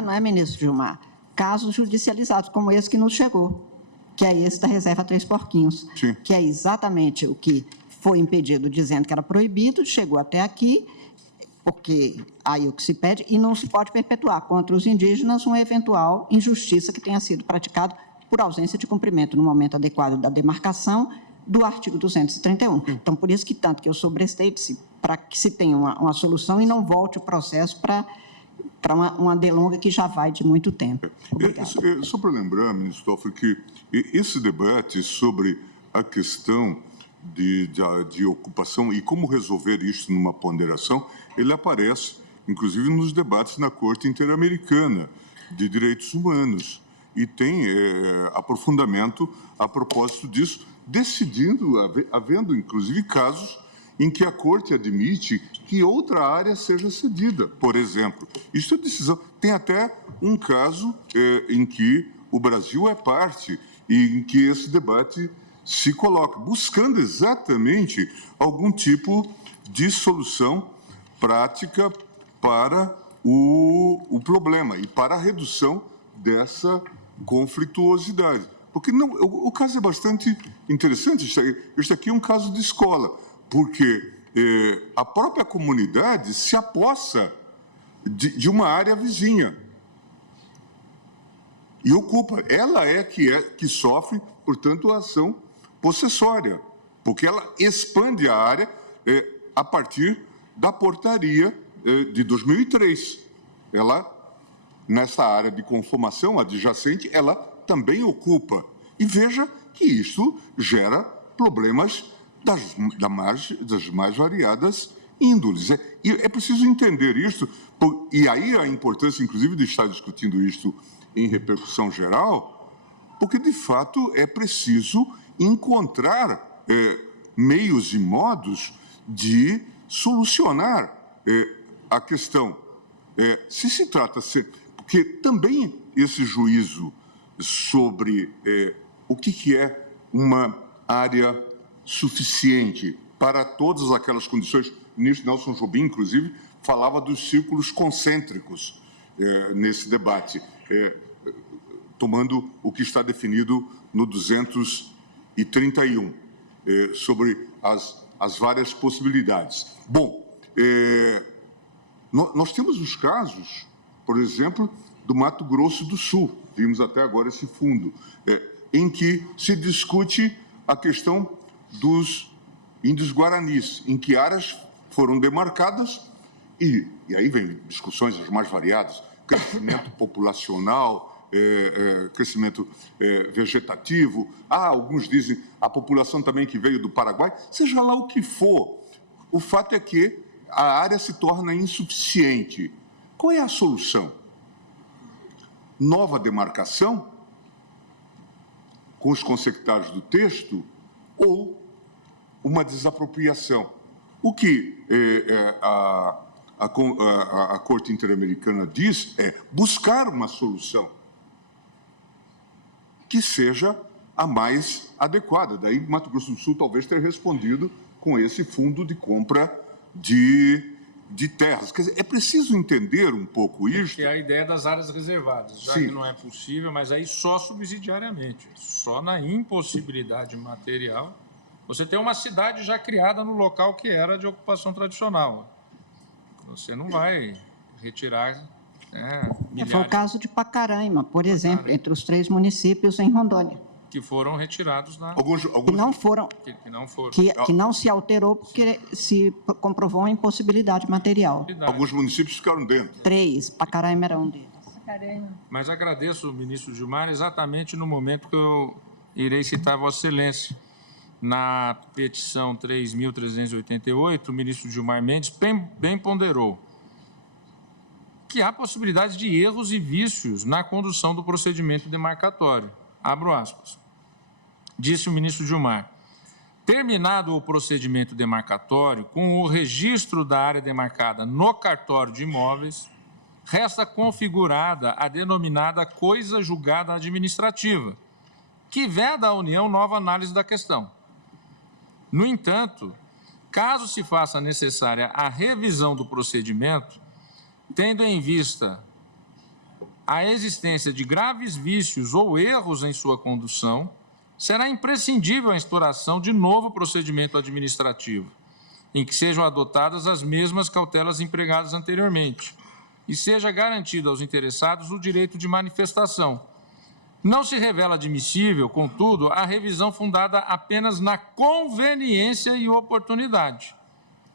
Não é, ministro Gilmar? Casos judicializados, como esse que nos chegou, que é esse da reserva 3 porquinhos, Sim. Que é exatamente o que foi impedido dizendo que era proibido, chegou até aqui, porque aí o que se pede, e não se pode perpetuar contra os indígenas uma eventual injustiça que tenha sido praticada por ausência de cumprimento no momento adequado da demarcação do artigo 231. Então, por isso que tanto que eu sobrestei para que se tenha uma solução e não volte o processo para uma delonga que já vai de muito tempo. Obrigada. Só para lembrar, ministro Toffoli, que esse debate sobre a questão de ocupação e como resolver isso numa ponderação, ele aparece, inclusive, nos debates na Corte Interamericana de Direitos Humanos. E tem aprofundamento a propósito disso, havendo, inclusive, casos em que a Corte admite que outra área seja cedida. Por exemplo, isso é decisão. Tem até um caso em que o Brasil é parte e em que esse debate se coloca, buscando exatamente algum tipo de solução prática para o problema e para a redução dessa conflituosidade. Porque não, o caso é bastante interessante. Este aqui é um caso de escola, porque a própria comunidade se apossa de uma área vizinha e ocupa. Ela que sofre, portanto, a ação possessória, porque ela expande a área a partir da portaria de 2003. Ela, nessa área de conformação adjacente, ela também ocupa. E veja que isso gera problemas das mais variadas índoles. E é preciso entender isso, e aí a importância, inclusive, de estar discutindo isto em repercussão geral, porque, de fato, é preciso encontrar meios e modos de solucionar a questão. Se trata... Porque também esse juízo sobre o que é uma área suficiente para todas aquelas condições. O ministro Nelson Jobim, inclusive, falava dos círculos concêntricos nesse debate, tomando o que está definido no 231, sobre as várias possibilidades. Bom, nós temos os casos, por exemplo, do Mato Grosso do Sul, vimos até agora esse fundo, em que se discute a questão dos índios guaranis, em que áreas foram demarcadas e aí vem discussões as mais variadas, crescimento populacional, crescimento vegetativo, alguns dizem a população também que veio do Paraguai, seja lá o que for, o fato é que a área se torna insuficiente. Qual é a solução? Nova demarcação, com os consectários do texto, ou uma desapropriação? O que a Corte Interamericana diz é buscar uma solução que seja a mais adequada. Daí, Mato Grosso do Sul talvez tenha respondido com esse fundo de compra de terras. Quer dizer, é preciso entender um pouco isso. Que é a ideia das áreas reservadas, já Sim. que não é possível, mas aí só subsidiariamente, só na impossibilidade material. Você tem uma cidade já criada no local que era de ocupação tradicional. Você não vai retirar milhares... Foi o caso de Pacaraima, por exemplo, entre os 3 municípios em Rondônia. Que foram retirados na... Que não foram... Que não se alterou porque se comprovou a impossibilidade material. Alguns municípios ficaram dentro. 3, Pacaraima era um deles. Mas agradeço ao ministro Gilmar exatamente no momento que eu irei citar Vossa Excelência. Na petição 3.388, o ministro Gilmar Mendes bem ponderou que há possibilidade de erros e vícios na condução do procedimento demarcatório. Abro aspas. Disse o ministro Gilmar: terminado o procedimento demarcatório, com o registro da área demarcada no cartório de imóveis, resta configurada a denominada coisa julgada administrativa, que veda à União nova análise da questão. No entanto, caso se faça necessária a revisão do procedimento, tendo em vista a existência de graves vícios ou erros em sua condução, será imprescindível a instauração de novo procedimento administrativo, em que sejam adotadas as mesmas cautelas empregadas anteriormente e seja garantido aos interessados o direito de manifestação. Não se revela admissível, contudo, a revisão fundada apenas na conveniência e oportunidade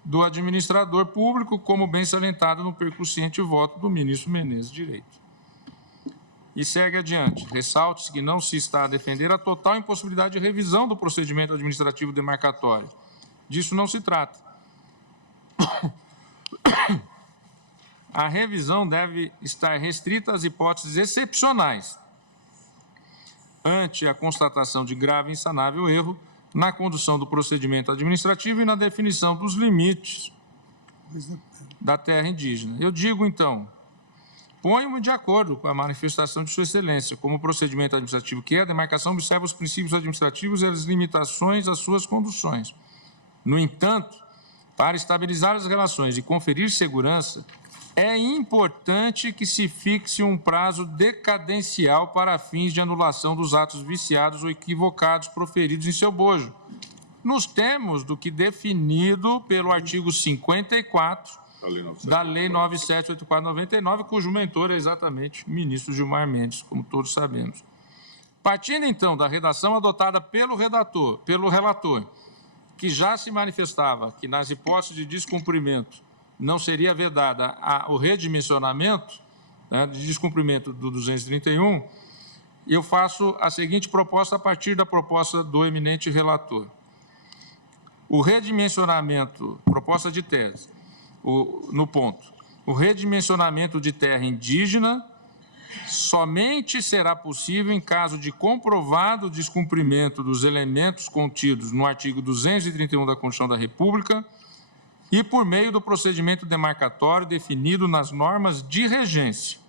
do administrador público, como bem salientado no percussiente voto do ministro Menezes Direito. E segue adiante. Ressalte-se que não se está a defender a total impossibilidade de revisão do procedimento administrativo demarcatório. Disso não se trata. A revisão deve estar restrita às hipóteses excepcionais, ante a constatação de grave e insanável erro na condução do procedimento administrativo e na definição dos limites da terra indígena. Eu digo, então, ponho-me de acordo com a manifestação de Sua Excelência, como procedimento administrativo que é, a demarcação observa os princípios administrativos e as limitações às suas conduções. No entanto, Para estabilizar as relações e conferir segurança, é importante que se fixe um prazo decadencial para fins de anulação dos atos viciados ou equivocados proferidos em seu bojo, nos termos do que definido pelo artigo 54 da Lei 9784/99, cujo mentor é exatamente o ministro Gilmar Mendes, como todos sabemos. Partindo, então, da redação adotada pelo relator, que já se manifestava que, nas hipóteses de descumprimento, não seria vedada o redimensionamento, né, de descumprimento do 231, eu faço a seguinte proposta a partir da proposta do eminente relator. O redimensionamento, proposta de tese, no ponto, o redimensionamento de terra indígena somente será possível em caso de comprovado descumprimento dos elementos contidos no artigo 231 da Constituição da República e por meio do procedimento demarcatório definido nas normas de regência,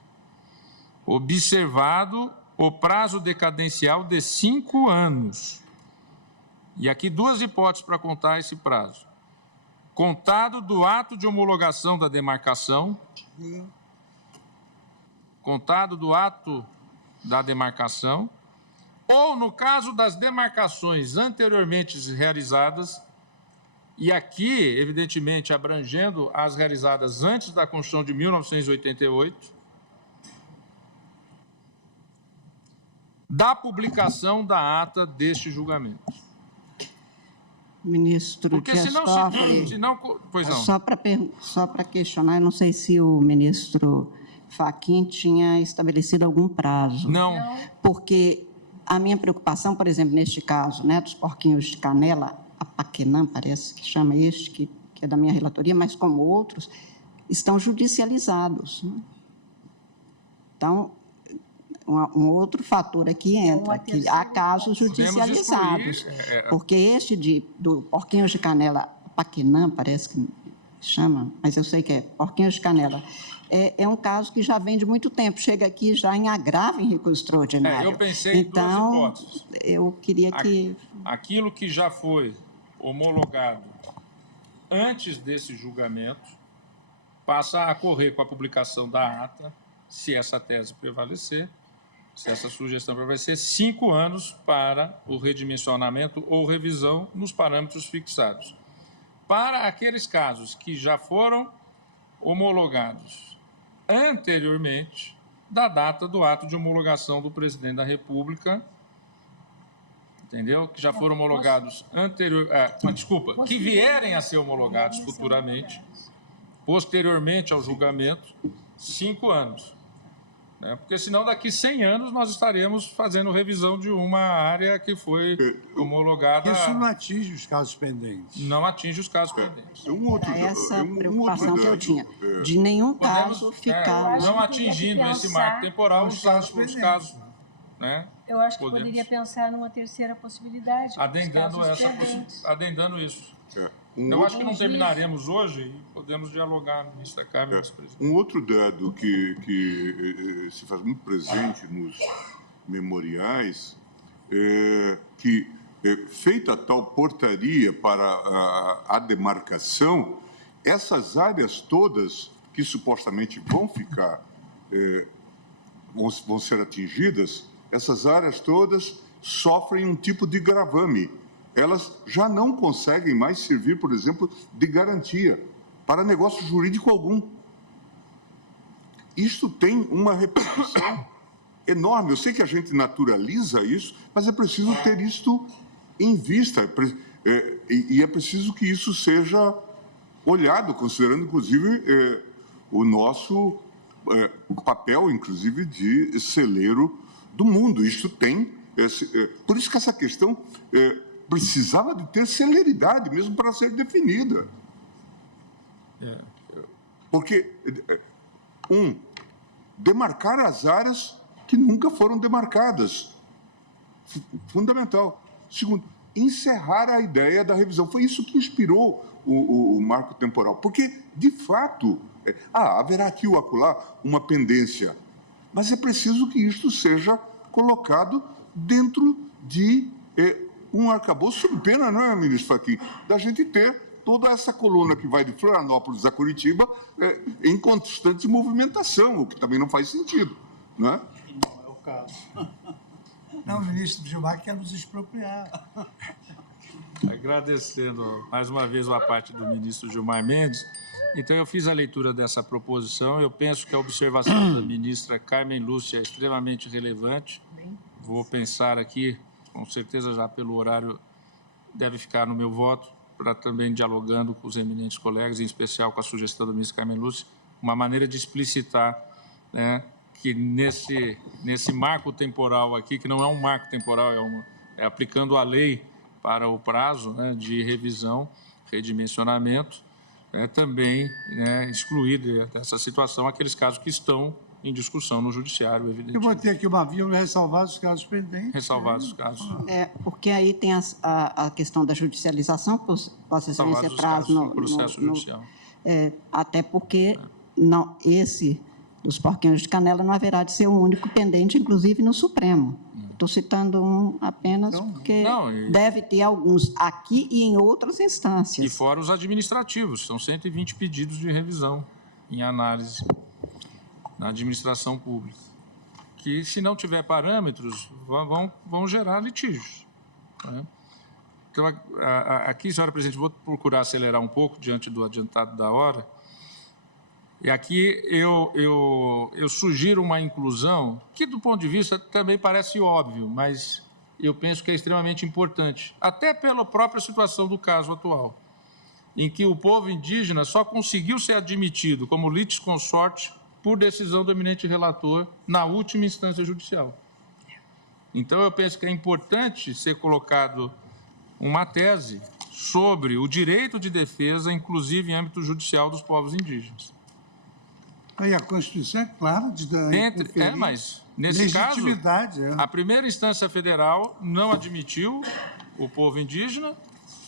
observado o prazo decadencial de 5 anos. E aqui 2 hipóteses para contar esse prazo. Contado do ato de homologação da demarcação, ou no caso das demarcações anteriormente realizadas, e aqui, evidentemente, abrangendo as realizadas antes da Constituição de 1988, da publicação da ata deste julgamento. Ministro Porque Dias Toffoli, pois não. Só para questionar, eu não sei se o ministro Fachin tinha estabelecido algum prazo. Não. Porque a minha preocupação, por exemplo, neste caso, né, dos porquinhos de canela, a Paquenã, parece que chama este, que é da minha relatoria, mas como outros, estão judicializados. Né? Então, um outro fator aqui entra, que há casos judicializados, porque este do porquinhos de canela, Paquenã, parece que chama, mas eu sei que é porquinhos de canela, é um caso que já vem de muito tempo, chega aqui já em agravo em recurso extraordinário. Eu pensei em 2 hipóteses. Eu queria que... Aquilo que já foi homologado antes desse julgamento passa a correr com a publicação da ata, se essa tese prevalecer, se essa sugestão prevalecer, 5 anos para o redimensionamento ou revisão nos parâmetros fixados. Para aqueles casos que já foram homologados anteriormente da data do ato de homologação do presidente da República, entendeu? Que já foram homologados que vierem a ser homologados futuramente, posteriormente ao julgamento, 5 anos. Né? Porque senão daqui 100 anos nós estaremos fazendo revisão de uma área que foi homologada... Isso não atinge os casos pendentes. Não atinge os casos pendentes. Essa preocupação que eu tinha, de nenhum caso ficar... não atingindo esse marco temporal, os casos, né? Eu acho que poderia pensar numa terceira possibilidade. Adendando isso. Eu acho que não terminaremos hoje e podemos dialogar nisso, ministro presidente. Um outro dado que se faz muito presente nos memoriais é que, feita tal portaria para a demarcação, essas áreas todas que supostamente vão ficar, vão ser atingidas, essas áreas todas sofrem um tipo de gravame. Elas já não conseguem mais servir, por exemplo, de garantia para negócio jurídico algum. Isto tem uma repercussão enorme. Eu sei que a gente naturaliza isso, mas é preciso ter isto em vista. E é preciso que isso seja olhado, considerando, inclusive, o nosso papel, inclusive, de celeiro do mundo. Isto tem... por isso que essa questão... precisava de ter celeridade mesmo para ser definida. Porque, demarcar as áreas que nunca foram demarcadas. Fundamental. Segundo, encerrar a ideia da revisão. Foi isso que inspirou o marco temporal. Porque, de fato, haverá aqui ou acolá uma pendência. Mas é preciso que isto seja colocado dentro de... um arcabouço sob pena, não é, ministro Fachin? Da gente ter toda essa coluna que vai de Florianópolis a Curitiba em constante movimentação, o que também não faz sentido, né? Não é o caso. Não, o ministro Gilmar quer nos expropriar. Agradecendo mais uma vez a parte do ministro Gilmar Mendes. Então, eu fiz a leitura dessa proposição. Eu penso que a observação da ministra Carmen Lúcia é extremamente relevante. Vou pensar aqui, com certeza já pelo horário deve ficar no meu voto, para também dialogando com os eminentes colegas, em especial com a sugestão da ministra Carmen Lúcia, uma maneira de explicitar, né, que nesse marco temporal aqui, que não é um marco temporal, é aplicando a lei para o prazo, né, de revisão, redimensionamento, também, né, excluir dessa situação aqueles casos que estão em discussão no judiciário, evidentemente. Eu botei aqui uma vírgula, ressalvar os casos pendentes. Ressalvados os casos. Porque aí tem a questão da judicialização, Vossa Excelência traz no processo judicial. Até porque não, esse dos porquinhos de canela não haverá de ser o único pendente, inclusive no Supremo. Estou citando um apenas porque deve ter alguns aqui e em outras instâncias. E fora os administrativos, são 120 pedidos de revisão em análise na administração pública, que, se não tiver parâmetros, vão gerar litígios, né? Então, aqui, senhora presidente, vou procurar acelerar um pouco diante do adiantado da hora. E aqui eu sugiro uma inclusão que, do ponto de vista, também parece óbvio, mas eu penso que é extremamente importante, até pela própria situação do caso atual, em que o povo indígena só conseguiu ser admitido como litisconsorte por decisão do eminente relator na última instância judicial. Então, eu penso que é importante ser colocado uma tese sobre o direito de defesa, inclusive em âmbito judicial, dos povos indígenas. Aí a Constituição é clara de dar Mas, nesse caso, legitimidade. a primeira instância federal não admitiu o povo indígena,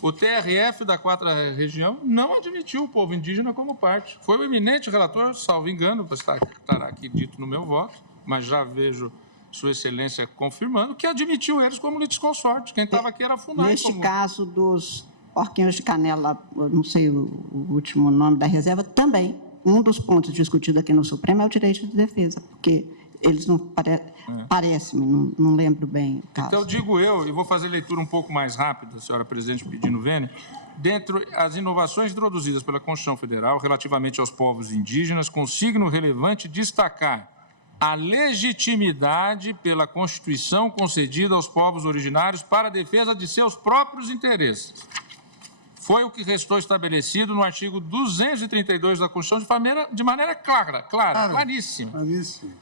o TRF da 4ª Região não admitiu o povo indígena como parte. Foi o eminente relator, salvo engano, estará aqui dito no meu voto, mas já vejo Sua Excelência confirmando, que admitiu eles como litisconsorte. Quem estava aqui era a FUNAI. Neste caso dos porquinhos de canela, não sei o último nome da reserva, também, um dos pontos discutidos aqui no Supremo é o direito de defesa, porque eles não parece-me, não lembro bem o caso. Então, digo eu, e vou fazer leitura um pouco mais rápida, senhora presidente, pedindo vênia, dentre as inovações introduzidas pela Constituição Federal relativamente aos povos indígenas, consigno relevante destacar a legitimidade pela Constituição concedida aos povos originários para a defesa de seus próprios interesses. Foi o que restou estabelecido no artigo 232 da Constituição de maneira clara, claríssima.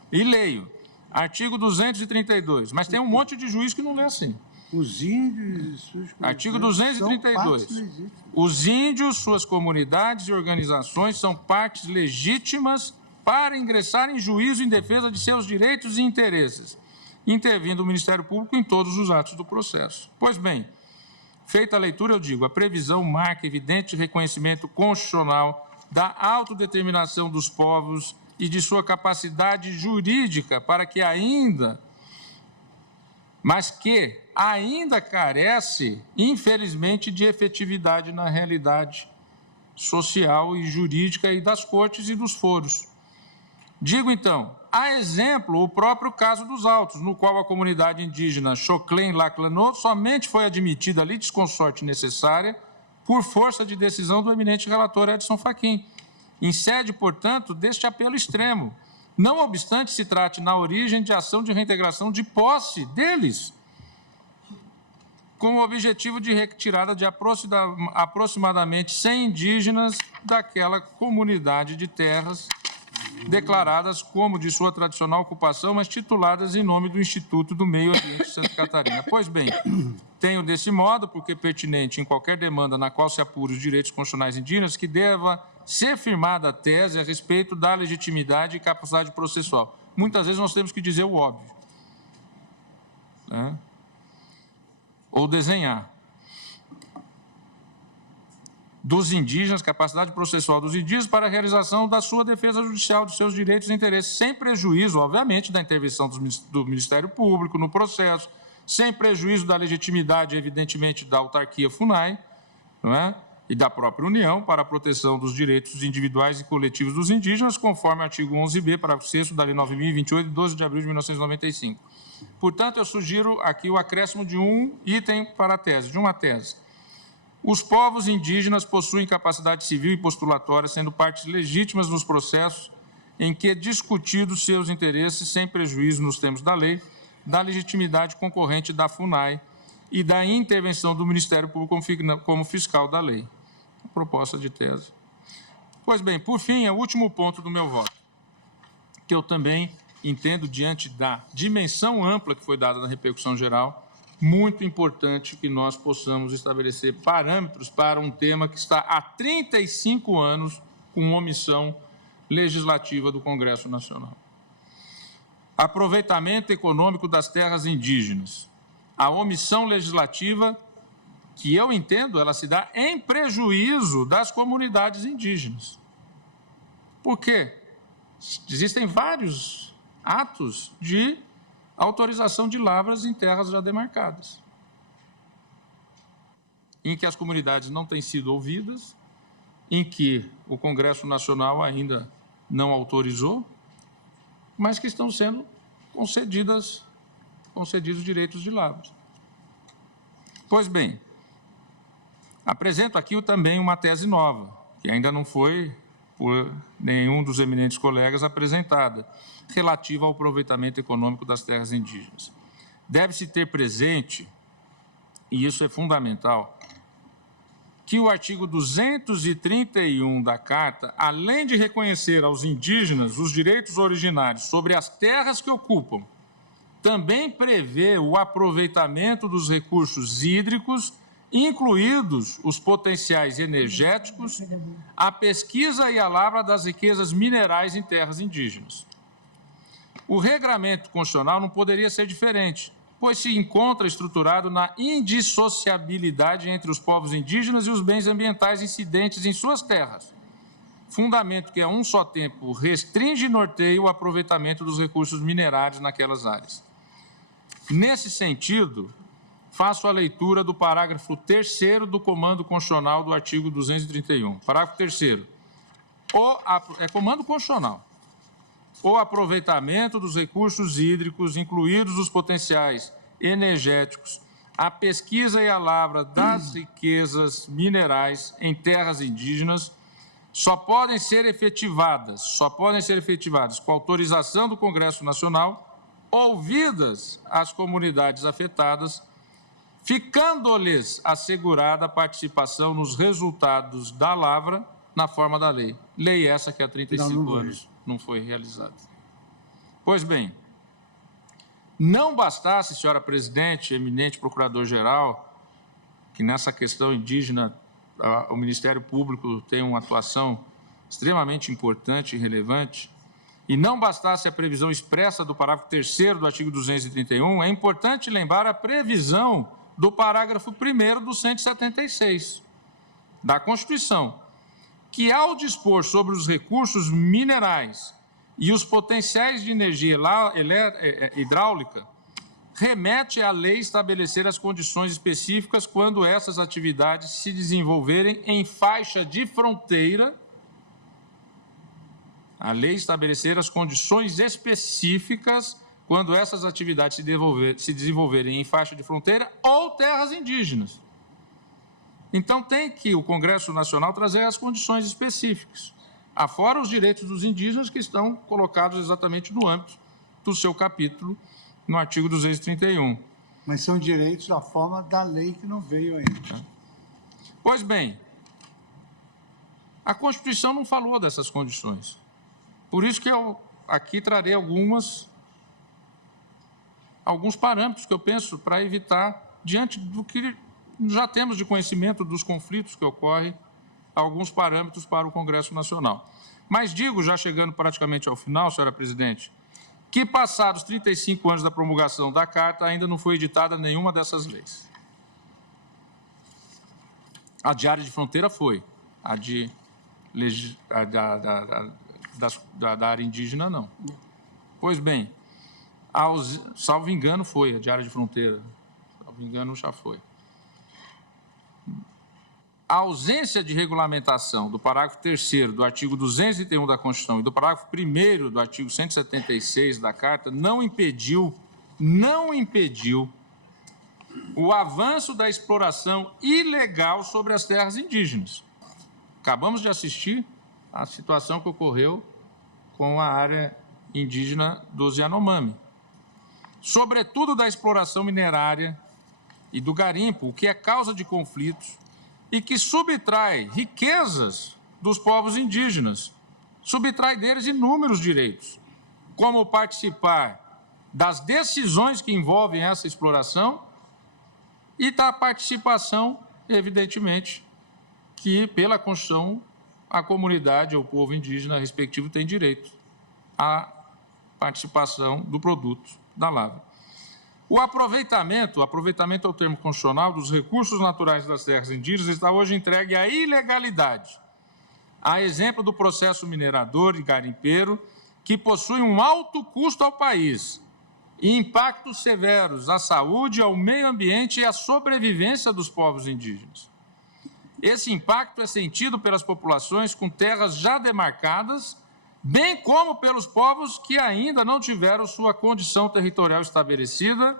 E leio, artigo 232, mas tem um monte de juiz que não lê assim. Os índios... Artigo 232. Os índios, suas comunidades e organizações são partes legítimas para ingressar em juízo em defesa de seus direitos e interesses, intervindo o Ministério Público em todos os atos do processo. Pois bem, feita a leitura, eu digo, a previsão marca evidente reconhecimento constitucional da autodeterminação dos povos e de sua capacidade jurídica para que ainda carece, infelizmente, de efetividade na realidade social e jurídica e das cortes e dos foros. Digo, então, a exemplo, o próprio caso dos autos, no qual a comunidade indígena Xoclen-Laclanô somente foi admitida a litisconsorte necessária por força de decisão do eminente relator Edson Fachin, em sede, portanto, deste apelo extremo, não obstante se trate na origem de ação de reintegração de posse deles, com o objetivo de retirada de aproximadamente 100 indígenas daquela comunidade de terras declaradas como de sua tradicional ocupação, mas tituladas em nome do Instituto do Meio Ambiente de Santa Catarina. Pois bem, tenho desse modo, porque pertinente em qualquer demanda na qual se apure os direitos constitucionais indígenas, que deva ser firmada a tese a respeito da legitimidade e capacidade processual. Muitas vezes nós temos que dizer o óbvio, né? Ou desenhar. Dos indígenas, capacidade processual dos indígenas para a realização da sua defesa judicial de seus direitos e interesses, sem prejuízo, obviamente, da intervenção do Ministério Público no processo, sem prejuízo da legitimidade, evidentemente, da autarquia FUNAI, não é? e da própria União para a proteção dos direitos individuais e coletivos dos indígenas, conforme o artigo 11b, parágrafo 6º da Lei 9.028, de 12 de abril de 1995. Portanto, eu sugiro aqui o acréscimo de um item para a tese, de uma tese. Os povos indígenas possuem capacidade civil e postulatória, sendo partes legítimas nos processos em que é discutidos seus interesses sem prejuízo, nos termos da lei, da legitimidade concorrente da FUNAI e da intervenção do Ministério Público como fiscal da lei. Proposta de tese. Pois bem, por fim, é o último ponto do meu voto, que eu também entendo, diante da dimensão ampla que foi dada na repercussão geral, muito importante que nós possamos estabelecer parâmetros para um tema que está há 35 anos com omissão legislativa do Congresso Nacional. Aproveitamento econômico das terras indígenas. A omissão legislativa, que eu entendo, ela se dá em prejuízo das comunidades indígenas. Por quê? Existem vários atos de autorização de lavras em terras já demarcadas, em que as comunidades não têm sido ouvidas, em que o Congresso Nacional ainda não autorizou, mas que estão sendo concedidos direitos de lavras. Pois bem, apresento aqui também uma tese nova, que ainda não foi por nenhum dos eminentes colegas apresentada, relativa ao aproveitamento econômico das terras indígenas. Deve-se ter presente, e isso é fundamental, que o artigo 231 da Carta, além de reconhecer aos indígenas os direitos originários sobre as terras que ocupam, também prevê o aproveitamento dos recursos hídricos, incluídos os potenciais energéticos, a pesquisa e a lavra das riquezas minerais em terras indígenas. O regramento constitucional não poderia ser diferente, pois se encontra estruturado na indissociabilidade entre os povos indígenas e os bens ambientais incidentes em suas terras, fundamento que, a um só tempo, restringe e norteia o aproveitamento dos recursos minerários naquelas áreas. Nesse sentido, faço a leitura do parágrafo 3º do comando constitucional do artigo 231. Parágrafo 3º. É comando constitucional. O aproveitamento dos recursos hídricos, incluídos os potenciais energéticos, a pesquisa e a lavra das riquezas minerais em terras indígenas só podem ser efetivadas com autorização do Congresso Nacional, ouvidas as comunidades afetadas, ficando-lhes assegurada a participação nos resultados da lavra na forma da lei. Lei essa que há 35 anos não foi realizada. Pois bem, não bastasse, senhora presidente, eminente procurador-geral, que nessa questão indígena o Ministério Público tem uma atuação extremamente importante e relevante, e não bastasse a previsão expressa do parágrafo 3º do artigo 231, é importante lembrar a previsão do parágrafo 1º do 176 da Constituição, que, ao dispor sobre os recursos minerais e os potenciais de energia hidráulica, remete à lei estabelecer as condições específicas quando essas atividades se desenvolverem em faixa de fronteira. A lei estabelecer as condições específicas quando essas atividades se desenvolverem em faixa de fronteira ou terras indígenas. Então, tem que o Congresso Nacional trazer as condições específicas, afora os direitos dos indígenas que estão colocados exatamente no âmbito do seu capítulo, no artigo 231. Mas são direitos da forma da lei que não veio ainda. Pois bem, a Constituição não falou dessas condições. Por isso que eu aqui trarei alguns parâmetros que eu penso para evitar, diante do que já temos de conhecimento dos conflitos que ocorrem, alguns parâmetros para o Congresso Nacional. Mas digo, já chegando praticamente ao final, senhora presidente, que passados 35 anos da promulgação da Carta, ainda não foi editada nenhuma dessas leis. A de área de fronteira foi, da área indígena não. Pois bem, salvo engano foi, a de área de fronteira, salvo engano já foi. a ausência de regulamentação do parágrafo 3º do artigo 231 da Constituição e do parágrafo 1º do artigo 176 da Carta não impediu o avanço da exploração ilegal sobre as terras indígenas. Acabamos de assistir à situação que ocorreu com a área indígena dos Yanomami. Sobretudo da exploração minerária e do garimpo, o que é causa de conflitos e que subtrai riquezas dos povos indígenas, subtrai deles inúmeros direitos, como participar das decisões que envolvem essa exploração e da participação, evidentemente, que pela Constituição a comunidade ou o povo indígena respectivo tem direito à participação do produto da lavra. O aproveitamento é o termo constitucional, dos recursos naturais das terras indígenas está hoje entregue à ilegalidade, a exemplo do processo minerador e garimpeiro, que possui um alto custo ao país e impactos severos à saúde, ao meio ambiente e à sobrevivência dos povos indígenas. Esse impacto é sentido pelas populações com terras já demarcadas, bem como pelos povos que ainda não tiveram sua condição territorial estabelecida,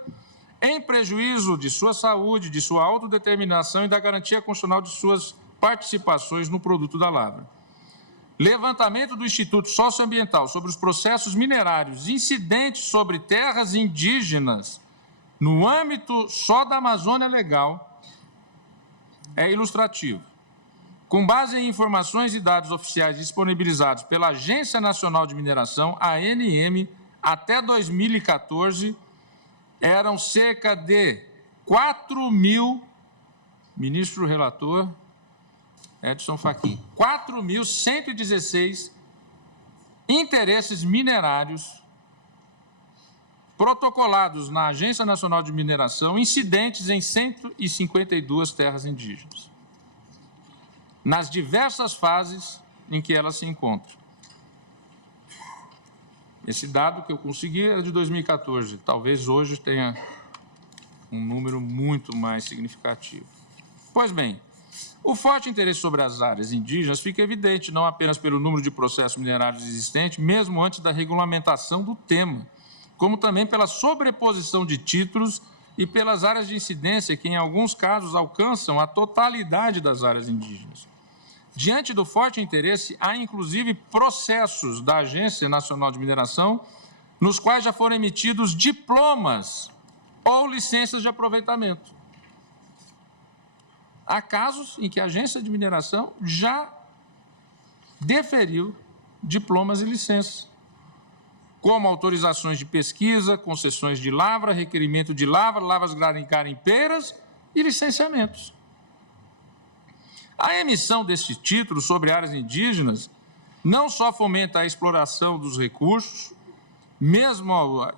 em prejuízo de sua saúde, de sua autodeterminação e da garantia constitucional de suas participações no produto da lavra. Levantamento do Instituto Socioambiental sobre os processos minerários incidentes sobre terras indígenas no âmbito só da Amazônia Legal é ilustrativo. Com base em informações e dados oficiais disponibilizados pela Agência Nacional de Mineração, ANM, até 2014, eram cerca de 4.000, ministro relator Edson Fachin, 4.116 interesses minerários protocolados na Agência Nacional de Mineração, incidentes em 152 terras indígenas, nas diversas fases em que ela se encontra. Esse dado que eu consegui é de 2014, talvez hoje tenha um número muito mais significativo. Pois bem, o forte interesse sobre as áreas indígenas fica evidente não apenas pelo número de processos minerários existentes, mesmo antes da regulamentação do tema, como também pela sobreposição de títulos e pelas áreas de incidência que, em alguns casos, alcançam a totalidade das áreas indígenas. Diante do forte interesse, há inclusive processos da Agência Nacional de Mineração, nos quais já foram emitidos diplomas ou licenças de aproveitamento. Há casos em que a Agência de Mineração já deferiu diplomas e licenças, como autorizações de pesquisa, concessões de lavra, requerimento de lavra, lavras garimpeiras e licenciamentos. A emissão deste título sobre áreas indígenas não só fomenta a exploração dos recursos,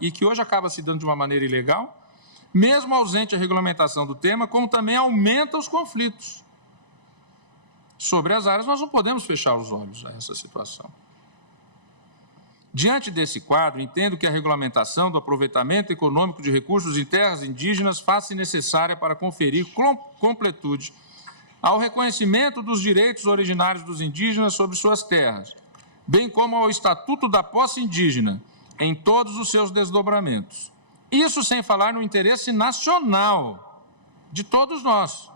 e que hoje acaba se dando de uma maneira ilegal, mesmo ausente a regulamentação do tema, como também aumenta os conflitos. Sobre as áreas, nós não podemos fechar os olhos a essa situação. Diante desse quadro, entendo que a regulamentação do aproveitamento econômico de recursos em terras indígenas faça necessária para conferir completude ao reconhecimento dos direitos originários dos indígenas sobre suas terras, bem como ao Estatuto da Posse Indígena, em todos os seus desdobramentos. Isso sem falar no interesse nacional de todos nós.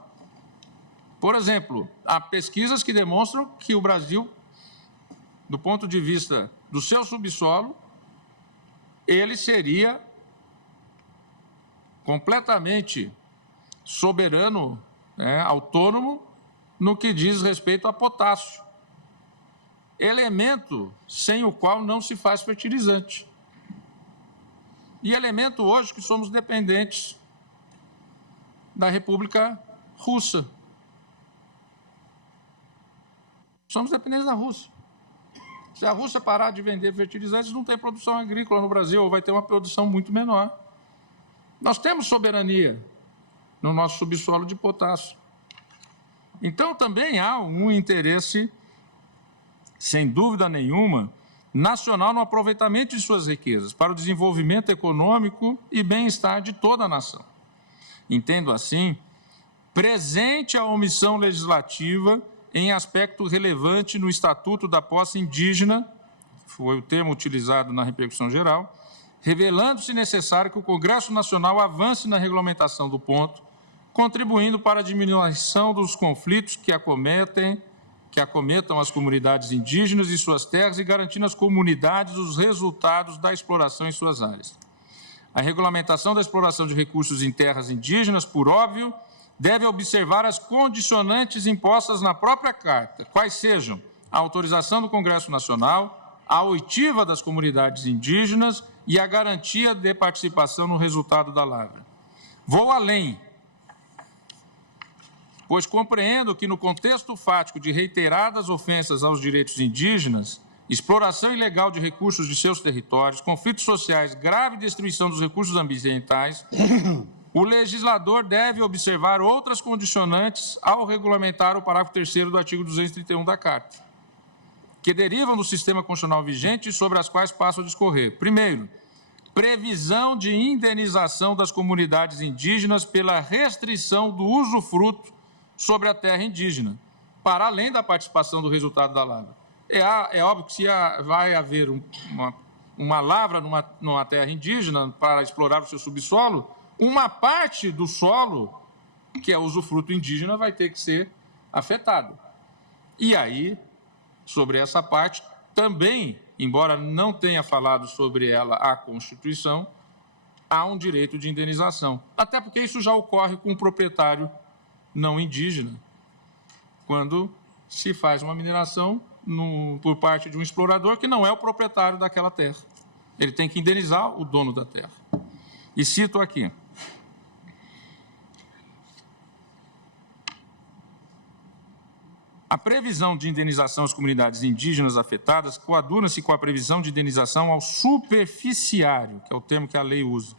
Por exemplo, há pesquisas que demonstram que o Brasil, do ponto de vista do seu subsolo, ele seria completamente soberano, autônomo, no que diz respeito a potássio, elemento sem o qual não se faz fertilizante. E elemento hoje que somos dependentes da República Russa. Somos dependentes da Rússia. Se a Rússia parar de vender fertilizantes, não tem produção agrícola no Brasil, ou vai ter uma produção muito menor. Nós temos soberania no nosso subsolo de potássio. Então, também há um interesse, sem dúvida nenhuma, nacional no aproveitamento de suas riquezas para o desenvolvimento econômico e bem-estar de toda a nação. Entendo, assim, presente a omissão legislativa em aspecto relevante no Estatuto da Posse Indígena, foi o termo utilizado na repercussão geral, revelando-se necessário que o Congresso Nacional avance na regulamentação do ponto, contribuindo para a diminuição dos conflitos que acometam as comunidades indígenas e suas terras e garantindo às comunidades os resultados da exploração em suas áreas. A regulamentação da exploração de recursos em terras indígenas, por óbvio, deve observar as condicionantes impostas na própria Carta, quais sejam a autorização do Congresso Nacional, a oitiva das comunidades indígenas e a garantia de participação no resultado da lavra. Vou além, pois compreendo que no contexto fático de reiteradas ofensas aos direitos indígenas, exploração ilegal de recursos de seus territórios, conflitos sociais, grave destruição dos recursos ambientais, o legislador deve observar outras condicionantes ao regulamentar o parágrafo 3º do artigo 231 da Carta, que derivam do sistema constitucional vigente e sobre as quais passo a discorrer. Primeiro, previsão de indenização das comunidades indígenas pela restrição do usufruto sobre a terra indígena, para além da participação do resultado da lavra. É óbvio que se vai haver uma lavra numa terra indígena para explorar o seu subsolo, uma parte do solo, que é o usufruto indígena, vai ter que ser afetada. E aí, sobre essa parte, também, embora não tenha falado sobre ela a Constituição, há um direito de indenização. Até porque isso já ocorre com o proprietário não indígena, quando se faz uma mineração por parte de um explorador que não é o proprietário daquela terra. Ele tem que indenizar o dono da terra. E cito aqui. A previsão de indenização às comunidades indígenas afetadas coaduna-se com a previsão de indenização ao superficiário, que é o termo que a lei usa,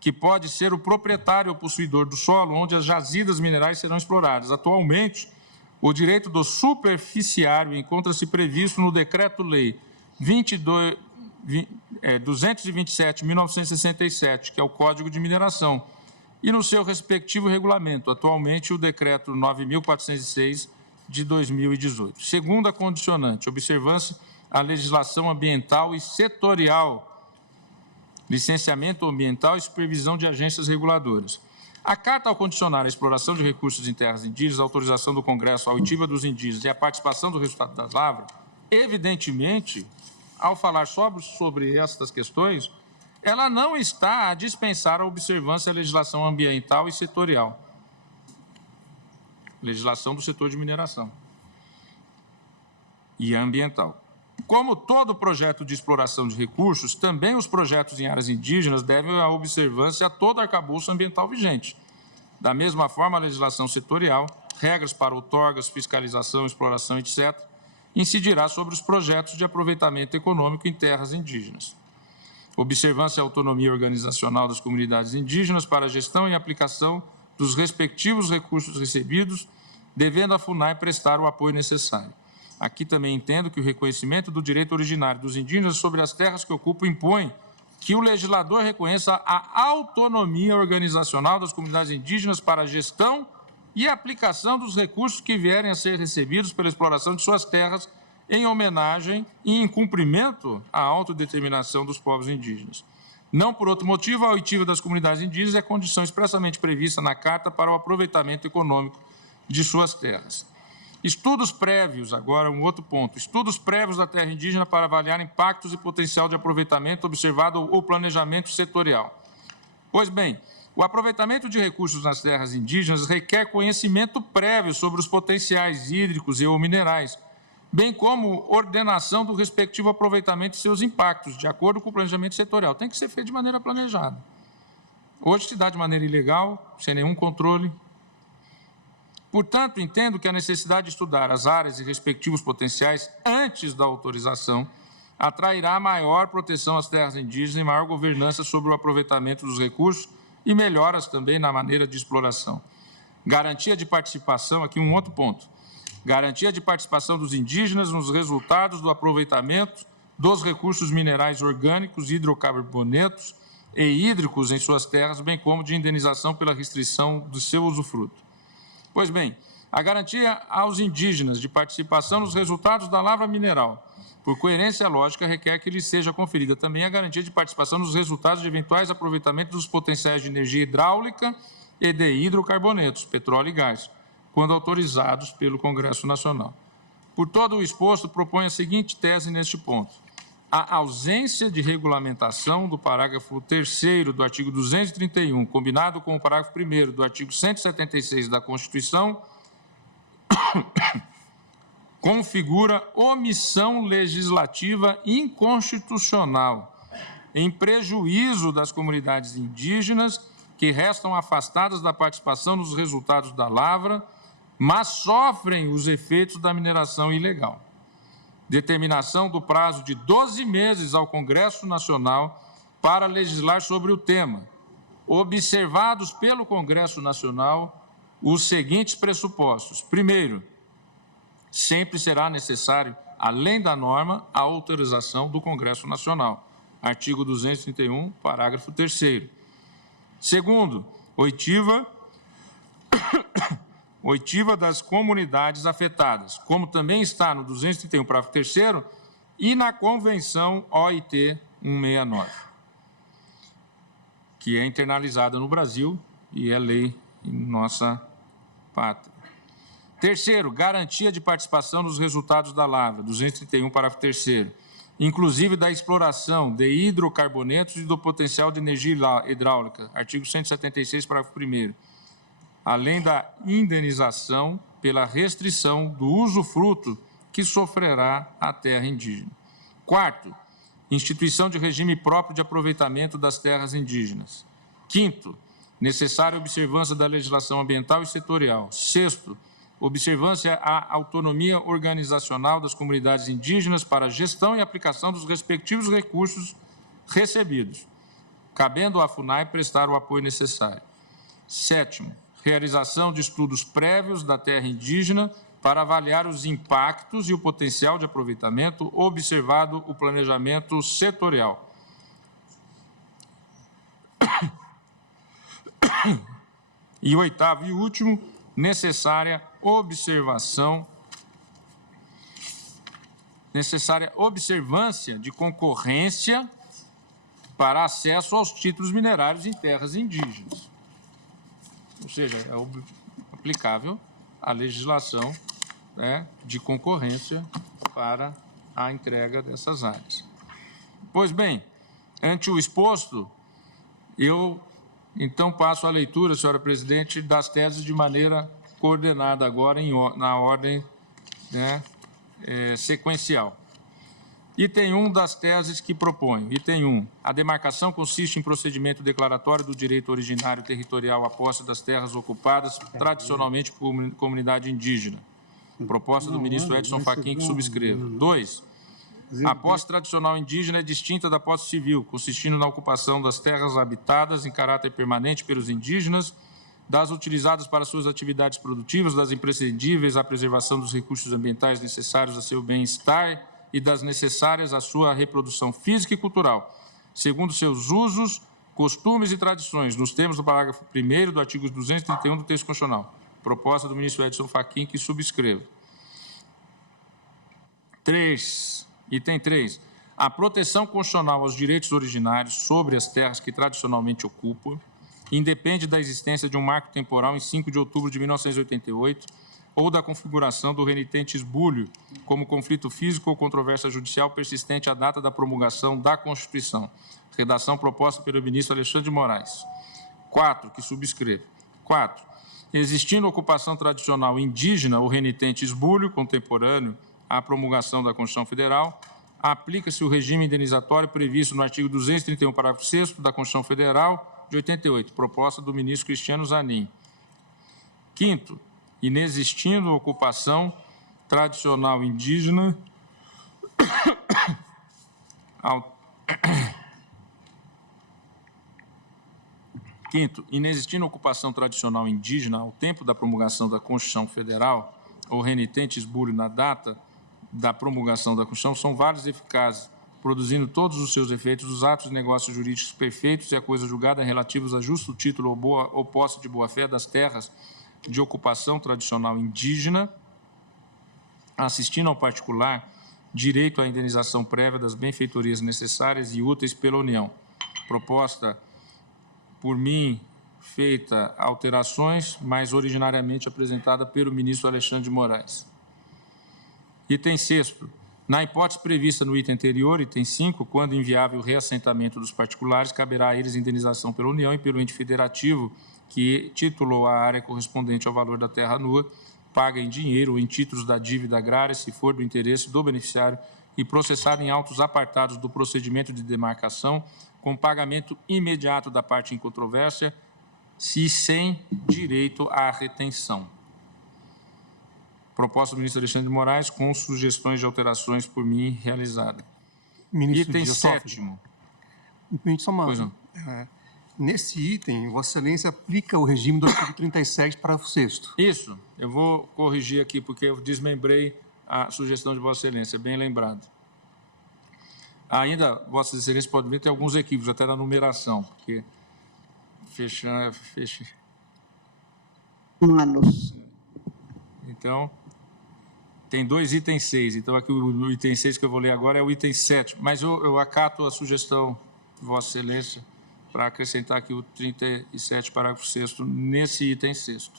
que pode ser o proprietário ou possuidor do solo onde as jazidas minerais serão exploradas. Atualmente, o direito do superficiário encontra-se previsto no Decreto-Lei 227/1967, que é o Código de Mineração, e no seu respectivo regulamento, atualmente o Decreto 9.406, de 2018. Segunda condicionante, observância à legislação ambiental e setorial, licenciamento ambiental e supervisão de agências reguladoras. A Carta, ao condicionar a exploração de recursos em terras indígenas, a autorização do Congresso, a oitiva dos indígenas e a participação do resultado das lavras, evidentemente, ao falar sobre estas questões, ela não está a dispensar a observância à legislação ambiental e setorial, legislação do setor de mineração e ambiental. Como todo projeto de exploração de recursos, também os projetos em áreas indígenas devem a observância a todo arcabouço ambiental vigente. Da mesma forma, a legislação setorial, regras para outorgas, fiscalização, exploração, etc., incidirá sobre os projetos de aproveitamento econômico em terras indígenas. Observância à autonomia organizacional das comunidades indígenas para a gestão e aplicação dos respectivos recursos recebidos, devendo a FUNAI prestar o apoio necessário. Aqui também entendo que o reconhecimento do direito originário dos indígenas sobre as terras que ocupam impõe que o legislador reconheça a autonomia organizacional das comunidades indígenas para a gestão e aplicação dos recursos que vierem a ser recebidos pela exploração de suas terras em homenagem e em cumprimento à autodeterminação dos povos indígenas. Não por outro motivo, a oitiva das comunidades indígenas é condição expressamente prevista na Carta para o aproveitamento econômico de suas terras. Estudos prévios, agora um outro ponto, estudos prévios da terra indígena para avaliar impactos e potencial de aproveitamento observado o planejamento setorial. Pois bem, o aproveitamento de recursos nas terras indígenas requer conhecimento prévio sobre os potenciais hídricos e ou minerais, bem como ordenação do respectivo aproveitamento e seus impactos, de acordo com o planejamento setorial. Tem que ser feito de maneira planejada. Hoje se dá de maneira ilegal, sem nenhum controle. Portanto, entendo que a necessidade de estudar as áreas e respectivos potenciais antes da autorização atrairá maior proteção às terras indígenas e maior governança sobre o aproveitamento dos recursos e melhoras também na maneira de exploração. Garantia de participação, aqui um outro ponto. Garantia de participação dos indígenas nos resultados do aproveitamento dos recursos minerais orgânicos, hidrocarbonetos e hídricos em suas terras, bem como de indenização pela restrição do seu usufruto. Pois bem, a garantia aos indígenas de participação nos resultados da lavra mineral, por coerência lógica, requer que lhes seja conferida também a garantia de participação nos resultados de eventuais aproveitamentos dos potenciais de energia hidráulica e de hidrocarbonetos, petróleo e gás, quando autorizados pelo Congresso Nacional. Por todo o exposto, propõe a seguinte tese neste ponto. A ausência de regulamentação do parágrafo 3º do artigo 231, combinado com o parágrafo 1º do artigo 176 da Constituição, configura omissão legislativa inconstitucional, em prejuízo das comunidades indígenas que restam afastadas da participação nos resultados da lavra, mas sofrem os efeitos da mineração ilegal. Determinação do prazo de 12 meses ao Congresso Nacional para legislar sobre o tema, observados pelo Congresso Nacional os seguintes pressupostos. Primeiro, sempre será necessário, além da norma, a autorização do Congresso Nacional. Artigo 231, parágrafo 3º. Segundo, oitiva das comunidades afetadas, como também está no 231, parágrafo 3º, e na Convenção OIT 169, que é internalizada no Brasil e é lei em nossa pátria. Terceiro, garantia de participação nos resultados da lavra, 231, parágrafo 3º, inclusive da exploração de hidrocarbonetos e do potencial de energia hidráulica, artigo 176, parágrafo 1º, além da indenização pela restrição do usufruto que sofrerá a terra indígena. Quarto, instituição de regime próprio de aproveitamento das terras indígenas. Quinto, necessária observância da legislação ambiental e setorial. Sexto, observância à autonomia organizacional das comunidades indígenas para a gestão e aplicação dos respectivos recursos recebidos, cabendo à FUNAI prestar o apoio necessário. Sétimo, realização de estudos prévios da terra indígena para avaliar os impactos e o potencial de aproveitamento, observado o planejamento setorial. E oitavo e último, necessária observância de concorrência para acesso aos títulos minerários em terras indígenas. Ou seja, é aplicável a legislação, né, de concorrência para a entrega dessas áreas. Pois bem, ante o exposto, eu então passo a leitura, senhora presidente, das teses de maneira coordenada agora na ordem, né, sequencial. Item 1 das teses que proponho. Item 1. A demarcação consiste em procedimento declaratório do direito originário territorial à posse das terras ocupadas tradicionalmente por comunidade indígena. Proposta do ministro Edson Fachin, que subscrevo. 2. A posse tradicional indígena é distinta da posse civil, consistindo na ocupação das terras habitadas em caráter permanente pelos indígenas, das utilizadas para suas atividades produtivas, das imprescindíveis à preservação dos recursos ambientais necessários a seu bem-estar e das necessárias à sua reprodução física e cultural, segundo seus usos, costumes e tradições, nos termos do parágrafo 1º do artigo 231 do texto constitucional. Proposta do ministro Edson Fachin, que subscrevo. 3. Item 3. A proteção constitucional aos direitos originários sobre as terras que tradicionalmente ocupam independe da existência de um marco temporal em 5 de outubro de 1988 ou da configuração do renitente esbulho como conflito físico ou controvérsia judicial persistente à data da promulgação da Constituição. Redação proposta pelo ministro Alexandre de Moraes. 4, que subscrevo. 4. Existindo ocupação tradicional indígena ou renitente esbulho contemporâneo à promulgação da Constituição Federal, aplica-se o regime indenizatório previsto no artigo 231, parágrafo 6º da Constituição Federal de 88, proposta do ministro Cristiano Zanin. 5º, inexistindo ocupação tradicional indígena inexistindo ocupação tradicional indígena ao tempo da promulgação da Constituição Federal ou renitente esbulho na data da promulgação da Constituição, são válidos e eficazes, produzindo todos os seus efeitos os atos de negócios jurídicos perfeitos e a coisa julgada relativos a justo título ou posse de boa-fé das terras de ocupação tradicional indígena, assistindo ao particular, direito à indenização prévia das benfeitorias necessárias e úteis pela União. Proposta por mim, feita alterações, mas originariamente apresentada pelo ministro Alexandre de Moraes. Item 6º. Na hipótese prevista no item anterior, item 5, quando inviável o reassentamento dos particulares, caberá a eles indenização pela União e pelo ente federativo que titulou a área correspondente ao valor da terra nua, paga em dinheiro ou em títulos da dívida agrária, se for do interesse do beneficiário, e processada em autos apartados do procedimento de demarcação, com pagamento imediato da parte em controvérsia, se sem direito à retenção. Proposta do ministro Alexandre de Moraes, com sugestões de alterações por mim realizada. Ministro Item Dias Toffoli. 7º. Me permite só uma... Pois não. Nesse item, Vossa Excelência aplica o regime do artigo 37, parágrafo 6º. Isso, eu vou corrigir aqui, porque eu desmembrei a sugestão de Vossa Excelência, bem lembrado. Ainda, Vossa Excelência pode ver, tem alguns equívocos, até na numeração, porque fecha. Humanos. Então, tem 2 itens 6, então aqui o item 6 que eu vou ler agora é o item 7, mas eu acato a sugestão de Vossa Excelência para acrescentar aqui o 37, parágrafo 6º, nesse item 6º.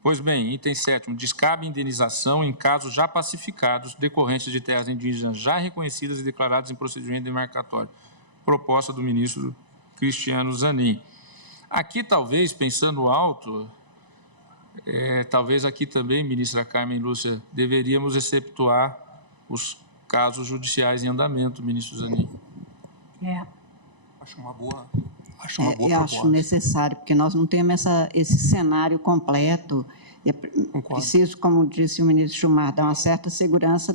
Pois bem, item 7º, descabe indenização em casos já pacificados decorrentes de terras indígenas já reconhecidas e declaradas em procedimento demarcatório. Proposta do ministro Cristiano Zanin. Aqui, talvez, pensando alto, talvez aqui também, ministra Carmen Lúcia, deveríamos exceptuar os casos judiciais em andamento, ministro Zanin. Acho uma boa Eu proposta. acho necessário, porque nós não temos esse cenário completo. E é preciso, como disse o ministro Gilmar, dar uma certa segurança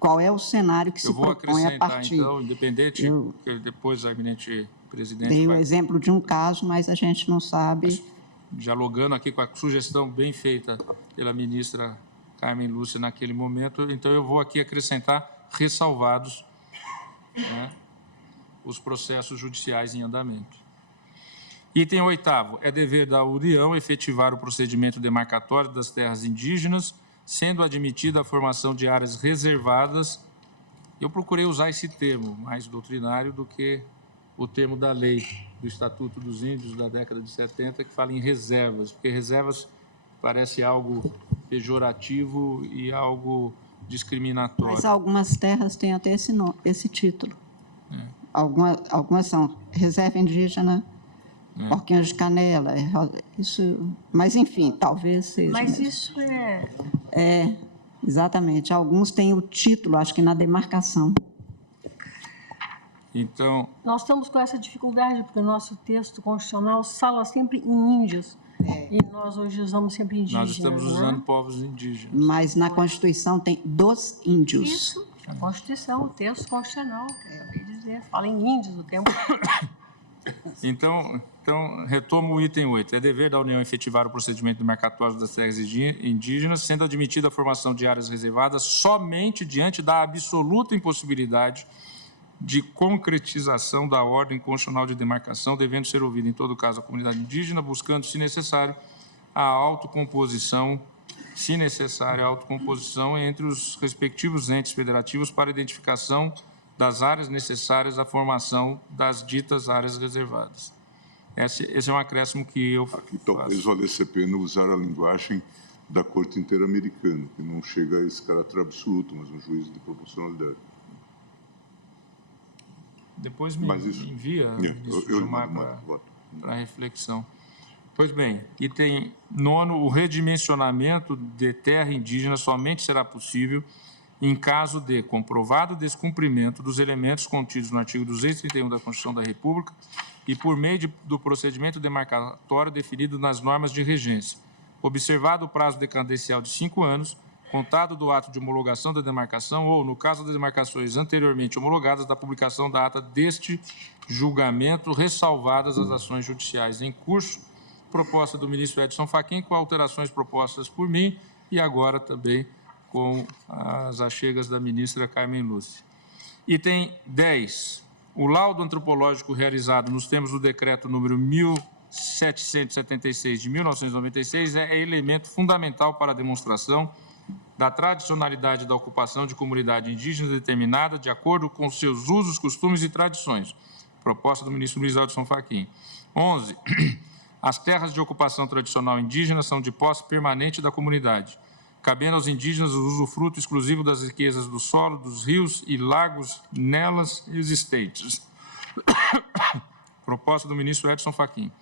qual é o cenário que se propõe a partir. Eu vou acrescentar, então, independente, porque depois a eminente presidente dei o vai... exemplo de um caso, mas a gente não sabe... Dialogando aqui com a sugestão bem feita pela ministra Carmen Lúcia naquele momento, então eu vou aqui acrescentar ressalvados, né, os processos judiciais em andamento. Item 8º. É dever da União efetivar o procedimento demarcatório das terras indígenas, sendo admitida a formação de áreas reservadas. Eu procurei usar esse termo, mais doutrinário do que o termo da lei do Estatuto dos Índios da década de 70, que fala em reservas, porque reservas parece algo pejorativo e algo discriminatório. Mas algumas terras têm até esse título. Algumas são reserva indígena, porquinhos de canela, isso, mas enfim, talvez seja. Mas mesmo. isso Exatamente. Alguns têm o título, acho que na demarcação. Então, nós estamos com essa dificuldade, porque o nosso texto constitucional fala sempre em índios, e nós hoje usamos sempre indígenas. nós estamos usando povos indígenas. Mas na Constituição tem dos índios. Isso, a Constituição, o texto constitucional, que eu acabei de dizer, fala em índios o tempo. Então, retomo o item 8. É dever da União efetivar o procedimento demarcatório das terras indígenas, sendo admitida a formação de áreas reservadas somente diante da absoluta impossibilidade de concretização da ordem constitucional de demarcação, devendo ser ouvida, em todo caso, a comunidade indígena, buscando, se necessário, a autocomposição, se necessário, a autocomposição entre os respectivos entes federativos para identificação das áreas necessárias à formação das ditas áreas reservadas. Esse é um acréscimo que eu Aqui talvez valesse a pena usar a linguagem da Corte Interamericana, que não chega a esse caráter absoluto, mas um juízo de proporcionalidade. Depois me envia, ministro Gilmar, para reflexão. Pois bem, item 9, o redimensionamento de terra indígena somente será possível em caso de comprovado descumprimento dos elementos contidos no artigo 231 da Constituição da República e por meio do procedimento demarcatório definido nas normas de regência, observado o prazo decadencial de 5 anos, contado do ato de homologação da demarcação ou, no caso das demarcações anteriormente homologadas, da publicação da ata deste julgamento, ressalvadas as ações judiciais em curso. Proposta do ministro Edson Fachin, com alterações propostas por mim e agora também com as achegas da ministra Carmen Lúcia. Item 10. O laudo antropológico realizado nos termos do decreto número 1776 de 1996 é elemento fundamental para a demonstração da tradicionalidade da ocupação de comunidade indígena determinada de acordo com seus usos, costumes e tradições. Proposta do ministro Luiz Edson Fachin. 11. As terras de ocupação tradicional indígena são de posse permanente da comunidade, cabendo aos indígenas o usufruto exclusivo das riquezas do solo, dos rios e lagos nelas existentes. Proposta do ministro Edson Fachin.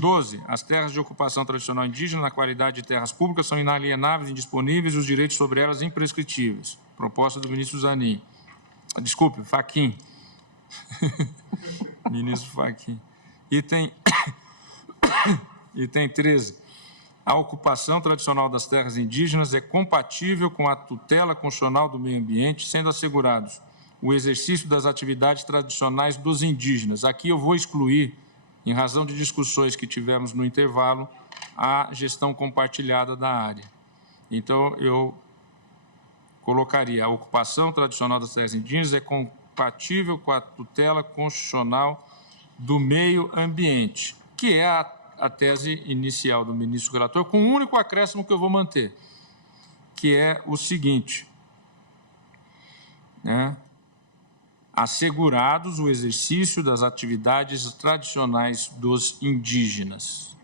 12. As terras de ocupação tradicional indígena, na qualidade de terras públicas, são inalienáveis, indisponíveis e os direitos sobre elas imprescritíveis. Proposta do ministro Zanin. Desculpe, Fachin. Ministro Fachin. Item 13. A ocupação tradicional das terras indígenas é compatível com a tutela constitucional do meio ambiente, sendo assegurados o exercício das atividades tradicionais dos indígenas. Aqui eu vou excluir, em razão de discussões que tivemos no intervalo, a gestão compartilhada da área. Então, eu colocaria a ocupação tradicional das terras indígenas é compatível com a tutela constitucional do meio ambiente, que é a tese inicial do ministro relator, com um único acréscimo que eu vou manter, que é o seguinte, né? Assegurados o exercício das atividades tradicionais dos indígenas.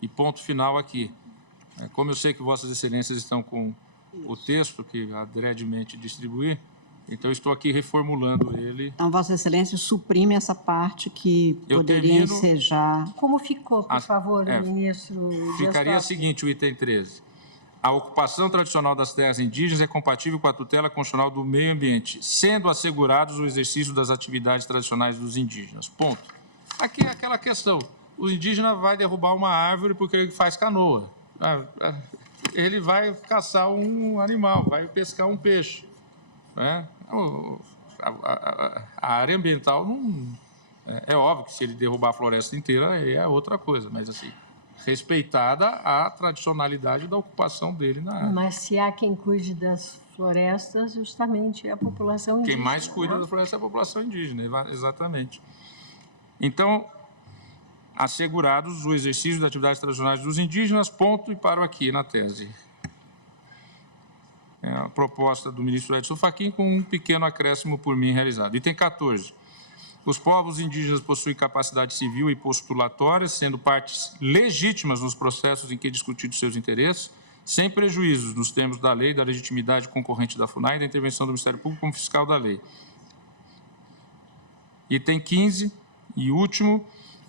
E ponto final aqui. Como eu sei que Vossas Excelências estão com o texto que adredemente distribuí, então, estou aqui reformulando ele. Então, Vossa Excelência suprime essa parte que poderia ensejar. Como ficou, por favor, ministro? Ficaria o seguinte, o item 13. A ocupação tradicional das terras indígenas é compatível com a tutela constitucional do meio ambiente, sendo assegurados o exercício das atividades tradicionais dos indígenas. Ponto. Aqui é aquela questão. O indígena vai derrubar uma árvore porque ele faz canoa. Ele vai caçar um animal, vai pescar um peixe. Né? A área ambiental não... É óbvio que se ele derrubar a floresta inteira é outra coisa, mas assim, respeitada a tradicionalidade da ocupação dele na área. Mas se há quem cuide das florestas, justamente é a população indígena. Quem mais cuida da floresta é a população indígena, exatamente. Então, assegurados o exercício das atividades tradicionais dos indígenas, ponto, e paro aqui na tese. É a proposta do ministro Edson Fachin com um pequeno acréscimo por mim realizado. Item 14. Os povos indígenas possuem capacidade civil e postulatória, sendo partes legítimas nos processos em que é discutidos seus interesses, sem prejuízos nos termos da lei, da legitimidade concorrente da FUNAI e da intervenção do Ministério Público como fiscal da lei. Item 15 e último.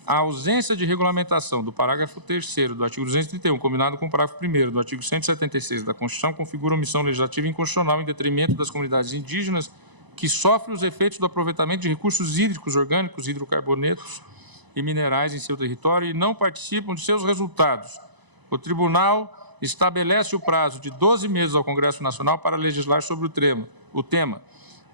A ausência de regulamentação do parágrafo 3º do artigo 231, combinado com o parágrafo 1º do artigo 176 da Constituição, configura omissão legislativa inconstitucional em detrimento das comunidades indígenas que sofrem os efeitos do aproveitamento de recursos hídricos, orgânicos, hidrocarbonetos e minerais em seu território e não participam de seus resultados. O Tribunal estabelece o prazo de 12 meses ao Congresso Nacional para legislar sobre o tema,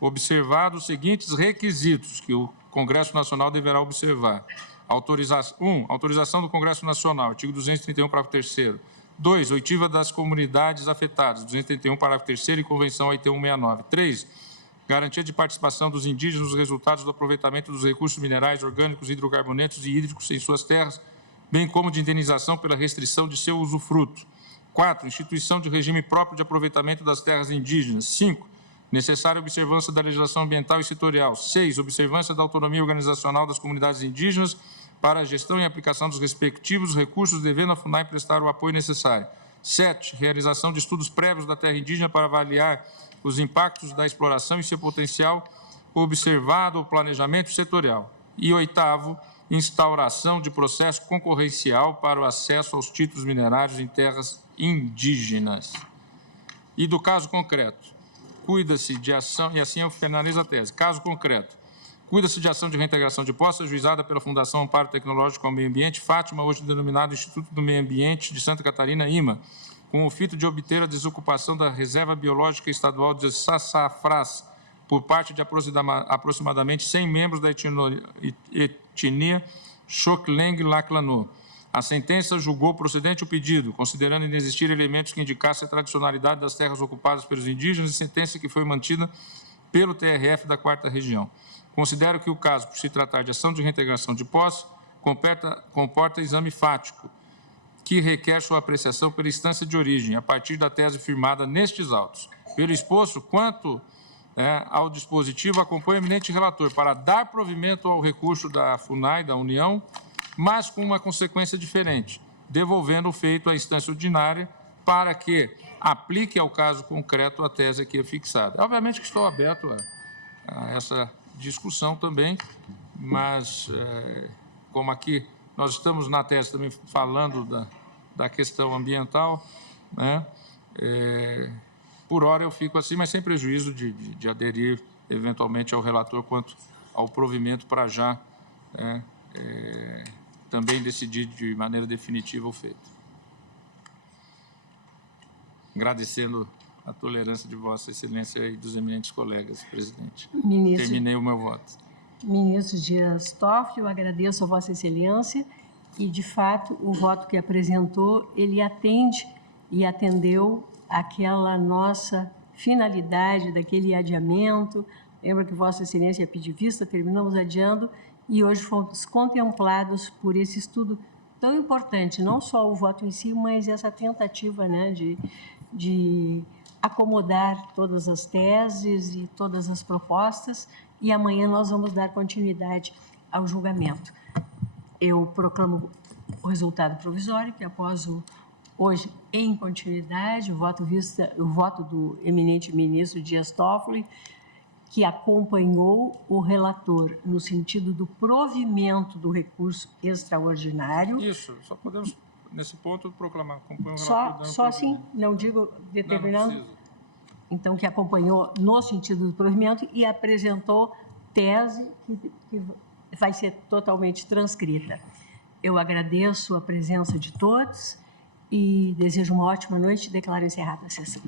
observados os seguintes requisitos que o Congresso Nacional deverá observar. Autorização do Congresso Nacional, artigo 231, parágrafo 3º. 2. Oitiva das comunidades afetadas, 231, parágrafo 3º e Convenção OIT 169. 3. Garantia de participação dos indígenas nos resultados do aproveitamento dos recursos minerais, orgânicos, hidrocarbonetos e hídricos em suas terras, bem como de indenização pela restrição de seu usufruto. 4. Instituição de regime próprio de aproveitamento das terras indígenas. 5. Necessária observância da legislação ambiental e setorial. 6. Observância da autonomia organizacional das comunidades indígenas para a gestão e aplicação dos respectivos recursos, devendo a FUNAI prestar o apoio necessário. 7. Realização de estudos prévios da terra indígena para avaliar os impactos da exploração e seu potencial, observado o planejamento setorial. E 8. Instauração de processo concorrencial para o acesso aos títulos minerários em terras indígenas. E do caso concreto. Cuida-se de ação, e assim eu finalizo a tese. Caso concreto, cuida-se de ação de reintegração de posse ajuizada pela Fundação Amparo Tecnológico ao Meio Ambiente, Fátima, hoje denominado Instituto do Meio Ambiente de Santa Catarina, IMA, com o fito de obter a desocupação da Reserva Biológica Estadual de Sassafrás por parte de aproximadamente 100 membros da etnia Xokleng-Laclanô. A sentença julgou procedente o pedido, considerando inexistir elementos que indicassem a tradicionalidade das terras ocupadas pelos indígenas, e sentença que foi mantida pelo TRF da 4ª Região. Considero que o caso, por se tratar de ação de reintegração de posse, comporta exame fático, que requer sua apreciação pela instância de origem, a partir da tese firmada nestes autos. Pelo exposto, quanto ao dispositivo, acompanha o eminente relator para dar provimento ao recurso da FUNAI, da União, mas com uma consequência diferente, devolvendo o feito à instância ordinária para que aplique ao caso concreto a tese aqui fixada. Obviamente que estou aberto a essa discussão também, mas como aqui nós estamos na tese também falando da questão ambiental, né? Por hora eu fico assim, mas sem prejuízo de aderir eventualmente ao relator quanto ao provimento para já também decidir de maneira definitiva o feito. Agradecendo a tolerância de Vossa Excelência e dos eminentes colegas, presidente. Terminei o meu voto. Ministro Dias Toffoli, eu agradeço a Vossa Excelência e, de fato, o voto que apresentou, ele atende e atendeu aquela nossa finalidade daquele adiamento. Lembra que Vossa Excelência pediu vista, terminamos adiando e hoje fomos contemplados por esse estudo tão importante, não só o voto em si, mas essa tentativa, né, de acomodar todas as teses e todas as propostas, e amanhã nós vamos dar continuidade ao julgamento. Eu proclamo o resultado provisório, que após hoje, em continuidade, o voto do eminente ministro Dias Toffoli, que acompanhou o relator no sentido do provimento do recurso extraordinário. Isso, só podemos, nesse ponto, proclamar. Acompanhou o relator. Só assim, não digo determinando. Não precisa. Então, que acompanhou no sentido do provimento e apresentou tese que vai ser totalmente transcrita. Eu agradeço a presença de todos e desejo uma ótima noite e declaro encerrada a sessão.